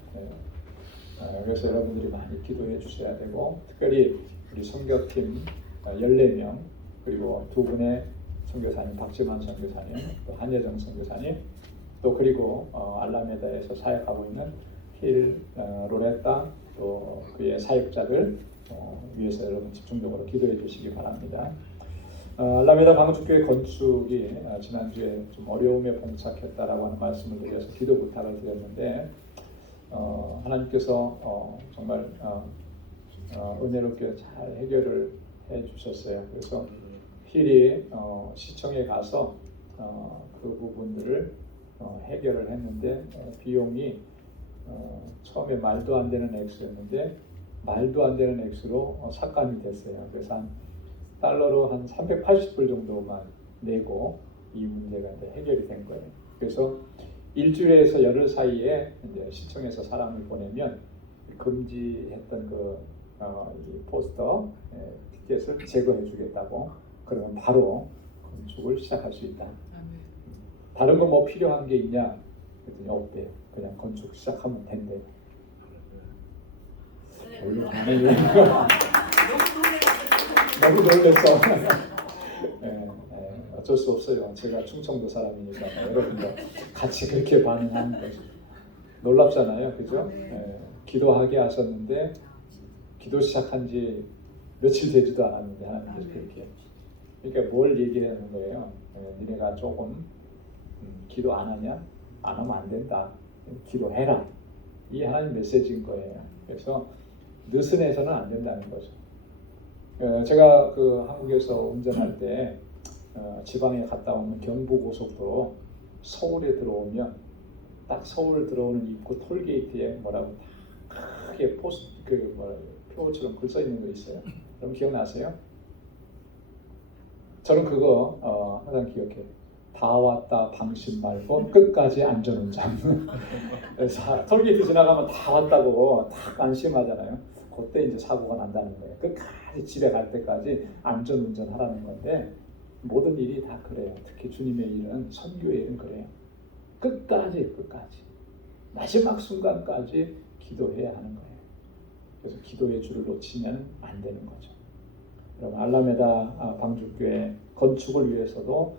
그래서 여러분들이 많이 기도해 주셔야 되고 특별히 우리 선교팀 14명 그리고 두 분의 선교사님 박지만 선교사님 또 한여정 선교사님 또 그리고 알라메다에서 사역하고 있는 힐 로레타 또 그의 사역자들 위해서 여러분 집중적으로 기도해 주시기 바랍니다. 알라메다 방주교회 건축이 지난주에 좀 어려움에 봉착했다라고 하는 말씀을 드려서 기도 부탁을 드렸는데 하나님께서 정말 은혜롭게 잘 해결을 해 주셨어요. 그래서 힐이 시청에 가서 그 부분들을 해결을 했는데 비용이 처음에 말도 안 되는 액수였는데 말도 안 되는 액수로 삭감이 됐어요. 그래서 한 달러로 한 380불 정도만 내고 이 문제가 이제 해결이 된 거예요. 그래서 일주일에서 열흘 사이에 이제 시청에서 사람을 보내면 금지했던 이 포스터 티켓을 제거해 주겠다고 그러면 바로 건축을 시작할 수 있다. 다른 거 뭐 필요한 게 있냐? 그랬더니 없대요. 그냥 건축 시작하면 된대요. 너무 놀랬어. 어쩔 수 없어요. 제가 충청도 사람이니까 여러분도 같이 그렇게 반응하는 거죠. 놀랍잖아요, 그죠? 기도하게 하셨는데 기도 시작한 지 며칠 되지도 않았는데 하나님께서 그렇게. 그러니까 뭘 얘기하는 거예요? 니네가 조금 기도 안 하냐? 안 하면 안 된다. 기도해라. 이 하나님 메시지인 거예요. 그래서 느슨해서는 안 된다는 거죠. 제가 그 한국에서 운전할 때 지방에 갔다 오면 경부고속도로 서울에 들어오면 딱 서울 들어오는 입구 톨게이트에 뭐라고 딱 크게 표처럼 글 써 있는 거 있어요. 여러분 기억나세요? 저는 그거 항상 기억해요. 다 왔다 방심 말고 끝까지 안전운전. 그래서 톨게이트 지나가면 다 왔다고 딱 안심하잖아요. 그때 이제 사고가 난다는 거예요. 끝까지 집에 갈 때까지 안전운전 하라는 건데 모든 일이 다 그래요. 특히 주님의 일은, 선교의 일은 그래요. 끝까지 마지막 순간까지 기도해야 하는 거예요. 그래서 기도의 줄을 놓치면 안 되는 거죠. 여러분 알라메다 방주교회 건축을 위해서도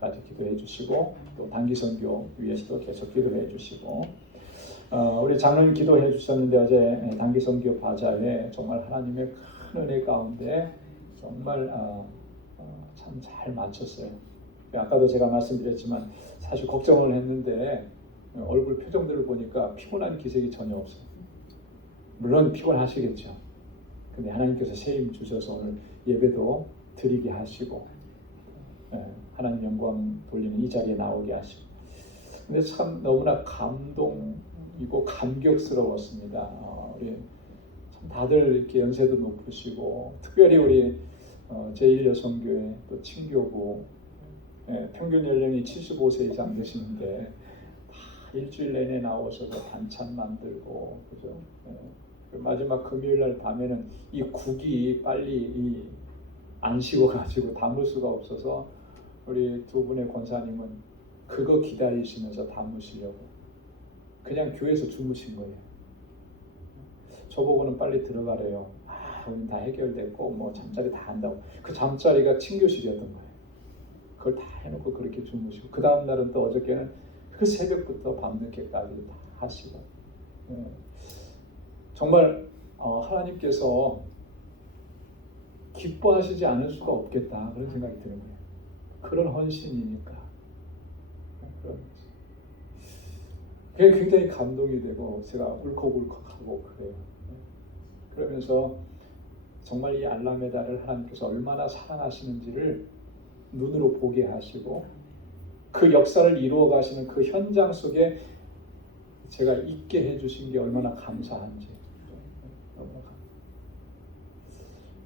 까지 기도해 주시고 또 단기 선교 위해서도 계속 기도해 주시고 우리 장로님 기도해 주셨는데 어제 단기 선교 바자회 정말 하나님의 큰 은혜 가운데 정말 참 잘 마쳤어요. 아까도 제가 말씀드렸지만 사실 걱정을 했는데 얼굴 표정들을 보니까 피곤한 기색이 전혀 없어요. 물론 피곤하시겠죠. 근데 하나님께서 새 힘 주셔서 오늘 예배도 드리게 하시고 하나님 영광 돌리는 이 자리에 나오게 하시고 근데 참 너무나 감동이고 감격스러웠습니다. 우리 참 다들 이렇게 연세도 높으시고 특별히 우리 제1여성교회 또 친교부 평균 연령이 75세 이상 되시는데 다 일주일 내내 나오셔서 반찬 만들고 그죠? 마지막 금요일날 밤에는 이 국이 빨리 안 식어가지고 담을 수가 없어서 우리 두 분의 권사님은 그거 기다리시면서 담으시려고 그냥 교회에서 주무신 거예요. 저보고는 빨리 들어가래요. 우린 다 해결됐고 뭐 잠자리 다 한다고. 그 잠자리가 친교실이었던 거예요. 그걸 다 해놓고 그렇게 주무시고 그 다음 날은 또 어저께는 그 새벽부터 밤늦게까지 다 하시고 정말 하나님께서 기뻐하시지 않을 수가 없겠다 그런 생각이 드는 거예요. 그런 헌신이니까. 그게 굉장히 감동이 되고 제가 울컥울컥하고 그래요. 그러면서 정말 이 알라메다를 하나님께서 얼마나 사랑하시는지를 눈으로 보게 하시고 그 역사를 이루어 가시는 그 현장 속에 제가 있게 해주신 게 얼마나 감사한지.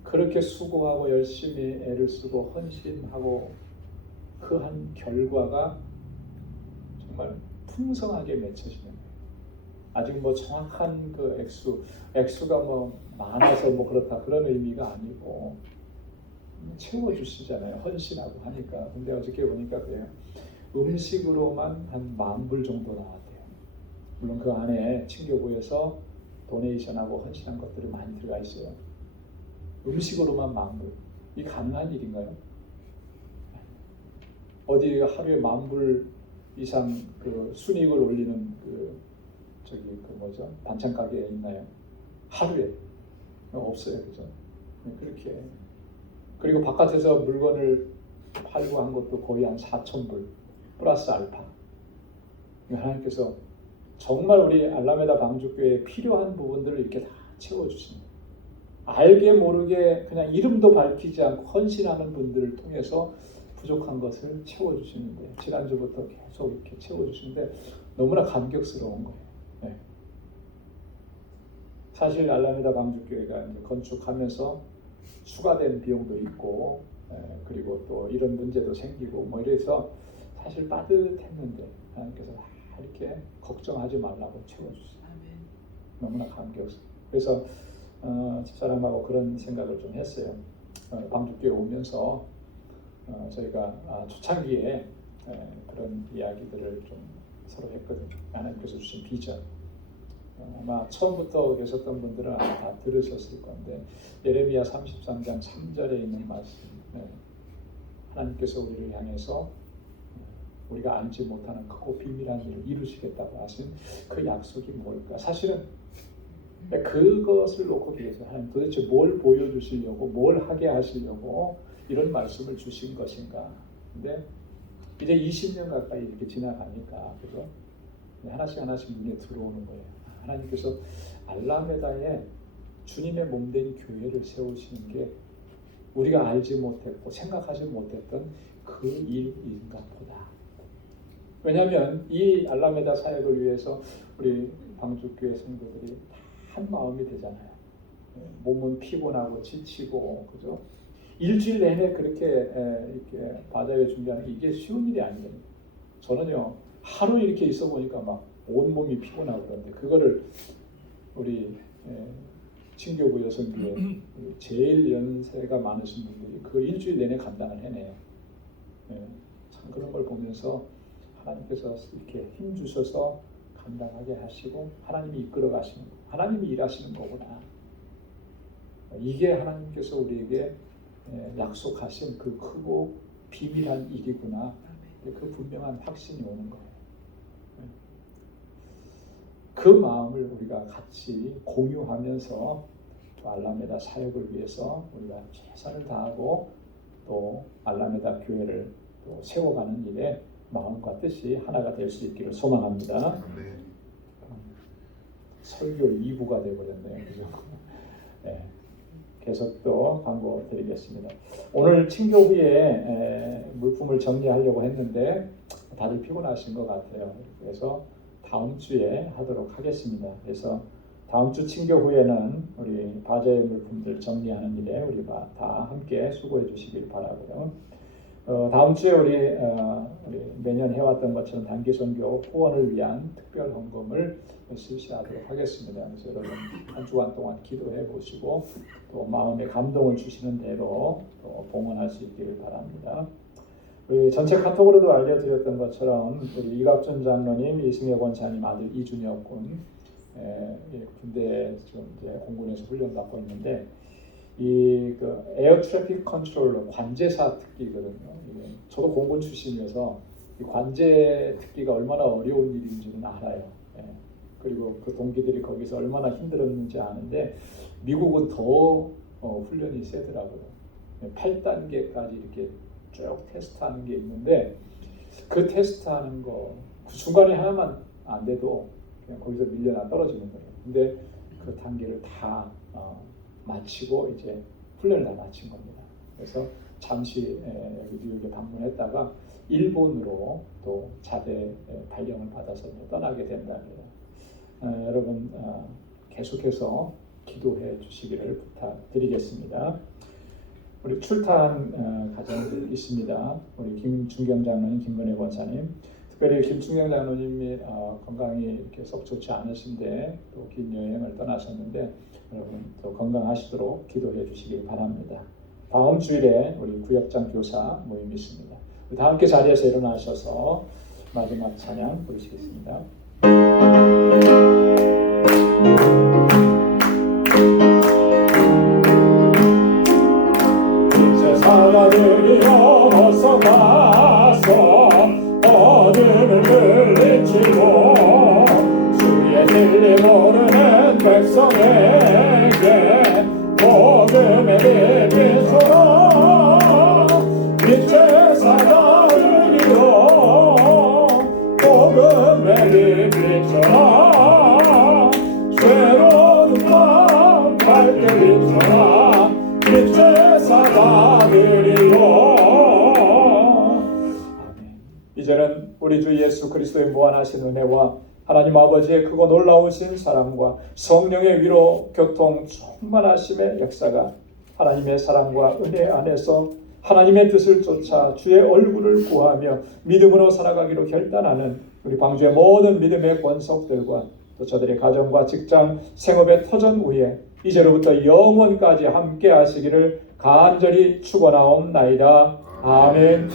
그렇게 수고하고 열심히 애를 쓰고 헌신하고 그 한 결과가 정말 풍성하게 맺혀지는 거예요. 아직 뭐 정확한 그 액수가 뭐 많아서 뭐 그렇다 그런 의미가 아니고 채워주시잖아요. 헌신하고 하니까. 근데 어저께 보니까 그래요. 음식으로만 한 10,000불 정도 나왔대요. 물론 그 안에 친교부에서 도네이션하고 헌신한 것들이 많이 들어가 있어요. 음식으로만 10,000불. 이 가능한 일인가요? 어디 하루에 10,000불 이상 그 순이익을 올리는 반찬 가게에 있나요? 하루에 없어요, 그죠? 그렇게 그리고 바깥에서 물건을 팔고 한 것도 거의 한 4,000불 플러스 알파. 하나님께서 정말 우리 알라메다 방주교회에 필요한 부분들을 이렇게 다 채워주십니다. 알게 모르게 그냥 이름도 밝히지 않고 헌신하는 분들을 통해서 부족한 것을 채워주시는데 지난주부터 계속 이렇게 채워주시는데 너무나 감격스러운 거예요. 네. 사실 알라메다 방주교회가 이제 건축하면서 추가된 비용도 있고 그리고 또 이런 문제도 생기고 뭐 이래서 사실 빠듯했는데 하나님께서 다 이렇게 걱정하지 말라고 채워주세요. 너무나 감격스러워요. 그래서 집사람하고 그런 생각을 좀 했어요. 방주교회 오면서 저희가 초창기에 그런 이야기들을 좀 서로 했거든요. 하나님께서 주신 비전. 아마 처음부터 계셨던 분들은 아마 다 들으셨을 건데 예레미야 33장 3절에 있는 말씀. 하나님께서 우리를 향해서 우리가 알지 못하는 크고 비밀한 일을 이루시겠다고 하신 그 약속이 뭘까? 사실은 그것을 놓고 계세요. 하나님 도대체 뭘 보여주시려고, 뭘 하게 하시려고 이런 말씀을 주신 것인가. 근데 이제 20년 가까이 이렇게 지나가니까 그죠? 하나씩 하나씩 눈에 들어오는 거예요. 하나님께서 알라메다에 주님의 몸된 교회를 세우시는 게 우리가 알지 못했고 생각하지 못했던 그 일인가 보다. 왜냐하면 이 알라메다 사역을 위해서 우리 광주교회 성도들이 한 마음이 되잖아요. 몸은 피곤하고 지치고 그죠? 일주일 내내 그렇게 이렇게 바자회 준비하는 게 이게 쉬운 일이 아니거든요. 저는요 하루 이렇게 있어 보니까 막 온몸이 피곤하고 그런데 그거를 우리 친교부 여성교회 제일 연세가 많으신 분들이 그걸 일주일 내내 감당을 해내요. 참 그런 걸 보면서 하나님께서 이렇게 힘 주셔서 감당하게 하시고 하나님이 이끌어 가시는 거, 하나님이 일하시는 거구나. 이게 하나님께서 우리에게 약속하신 그 크고 비밀한 일이구나. 그 분명한 확신이 오는 거예요. 그 마음을 우리가 같이 공유하면서 또 알라메다 사역을 위해서 우리가 최선을 다하고 또 알라메다 교회를 또 세워가는 일에 마음과 뜻이 하나가 될 수 있기를 소망합니다. 설교 2부가 되어버렸네요. 그죠? 네. 계속 또 광고 드리겠습니다. 오늘 친교 후에 물품을 정리하려고 했는데 다들 피곤하신 것 같아요. 그래서 다음 주에 하도록 하겠습니다. 그래서 다음 주 친교 후에는 우리 바자회 물품들 정리하는 일에 우리가 다 함께 수고해 주시길 바라고요. 다음 주에 우리 매년 해왔던 것처럼 단기 선교 후원을 위한 특별 헌금을 실시하도록 하겠습니다. 그래서 여러분 한 주간 동안 기도해 보시고 또 마음의 감동을 주시는 대로 또 봉헌할 수 있기를 바랍니다. 우리 전체 카톡으로도 알려드렸던 것처럼 우리 이갑준 장로님, 이승혜 권사님 아들 이준혁 군 군대 지금 이제 공군에서 훈련 받고 있는데 이 그 에어 트래픽 컨트롤러 관제사 특기거든요. 저도 공군 출신이어서 이 관제 특기가 얼마나 어려운 일인지는 알아요. 그리고 그 동기들이 거기서 얼마나 힘들었는지 아는데 미국은 더 훈련이 세더라고요. 8단계까지 이렇게 쭉 테스트하는 게 있는데 그 테스트하는 거 그 중간에 하나만 안 돼도 그냥 거기서 밀려나 떨어지는 거예요. 근데 그 단계를 다 마치고 이제 훈련을 다 마친 겁니다. 그래서 잠시 여기 뉴욕에 방문했다가 일본으로 또 자대 발령을 받아서 떠나게 된다고요. 여러분 계속해서 기도해 주시기를 부탁드리겠습니다. 우리 출타한 가정들 있습니다. 우리 김준경 장로님, 김건혜 권사님, 특별히 김준경 장로님이 건강이 이렇게 썩 좋지 않으신데 또 긴 여행을 떠나셨는데 여러분 또 건강하시도록 기도해 주시기 바랍니다. 다음 주일에 우리 구역장 교사 모임이 있습니다. 다 함께 자리에서 일어나셔서 마지막 찬양 부르시겠습니다. 이제 사람들이여 어서 가서 어둠을 물리치고 주의 진리 모르는 백성에게 복음의 빛으로 빛의 사자들이여 복음의 빛으로 죄로운 밤 밝게 비춰라 빛의 사자들이여. 이제는 우리 주 예수 그리스도의 무한하신 은혜와 하나님 아버지의 크고 놀라우신 사랑과 성령의 위로 교통 충만하심의 역사가 하나님의 사랑과 은혜 안에서 하나님의 뜻을 쫓아 주의 얼굴을 구하며 믿음으로 살아가기로 결단하는 우리 광주의 모든 믿음의 권속들과 또 저들의 가정과 직장, 생업의 터전 위에 이제로부터 영원까지 함께 하시기를 간절히 축원하옵나이다. 아멘.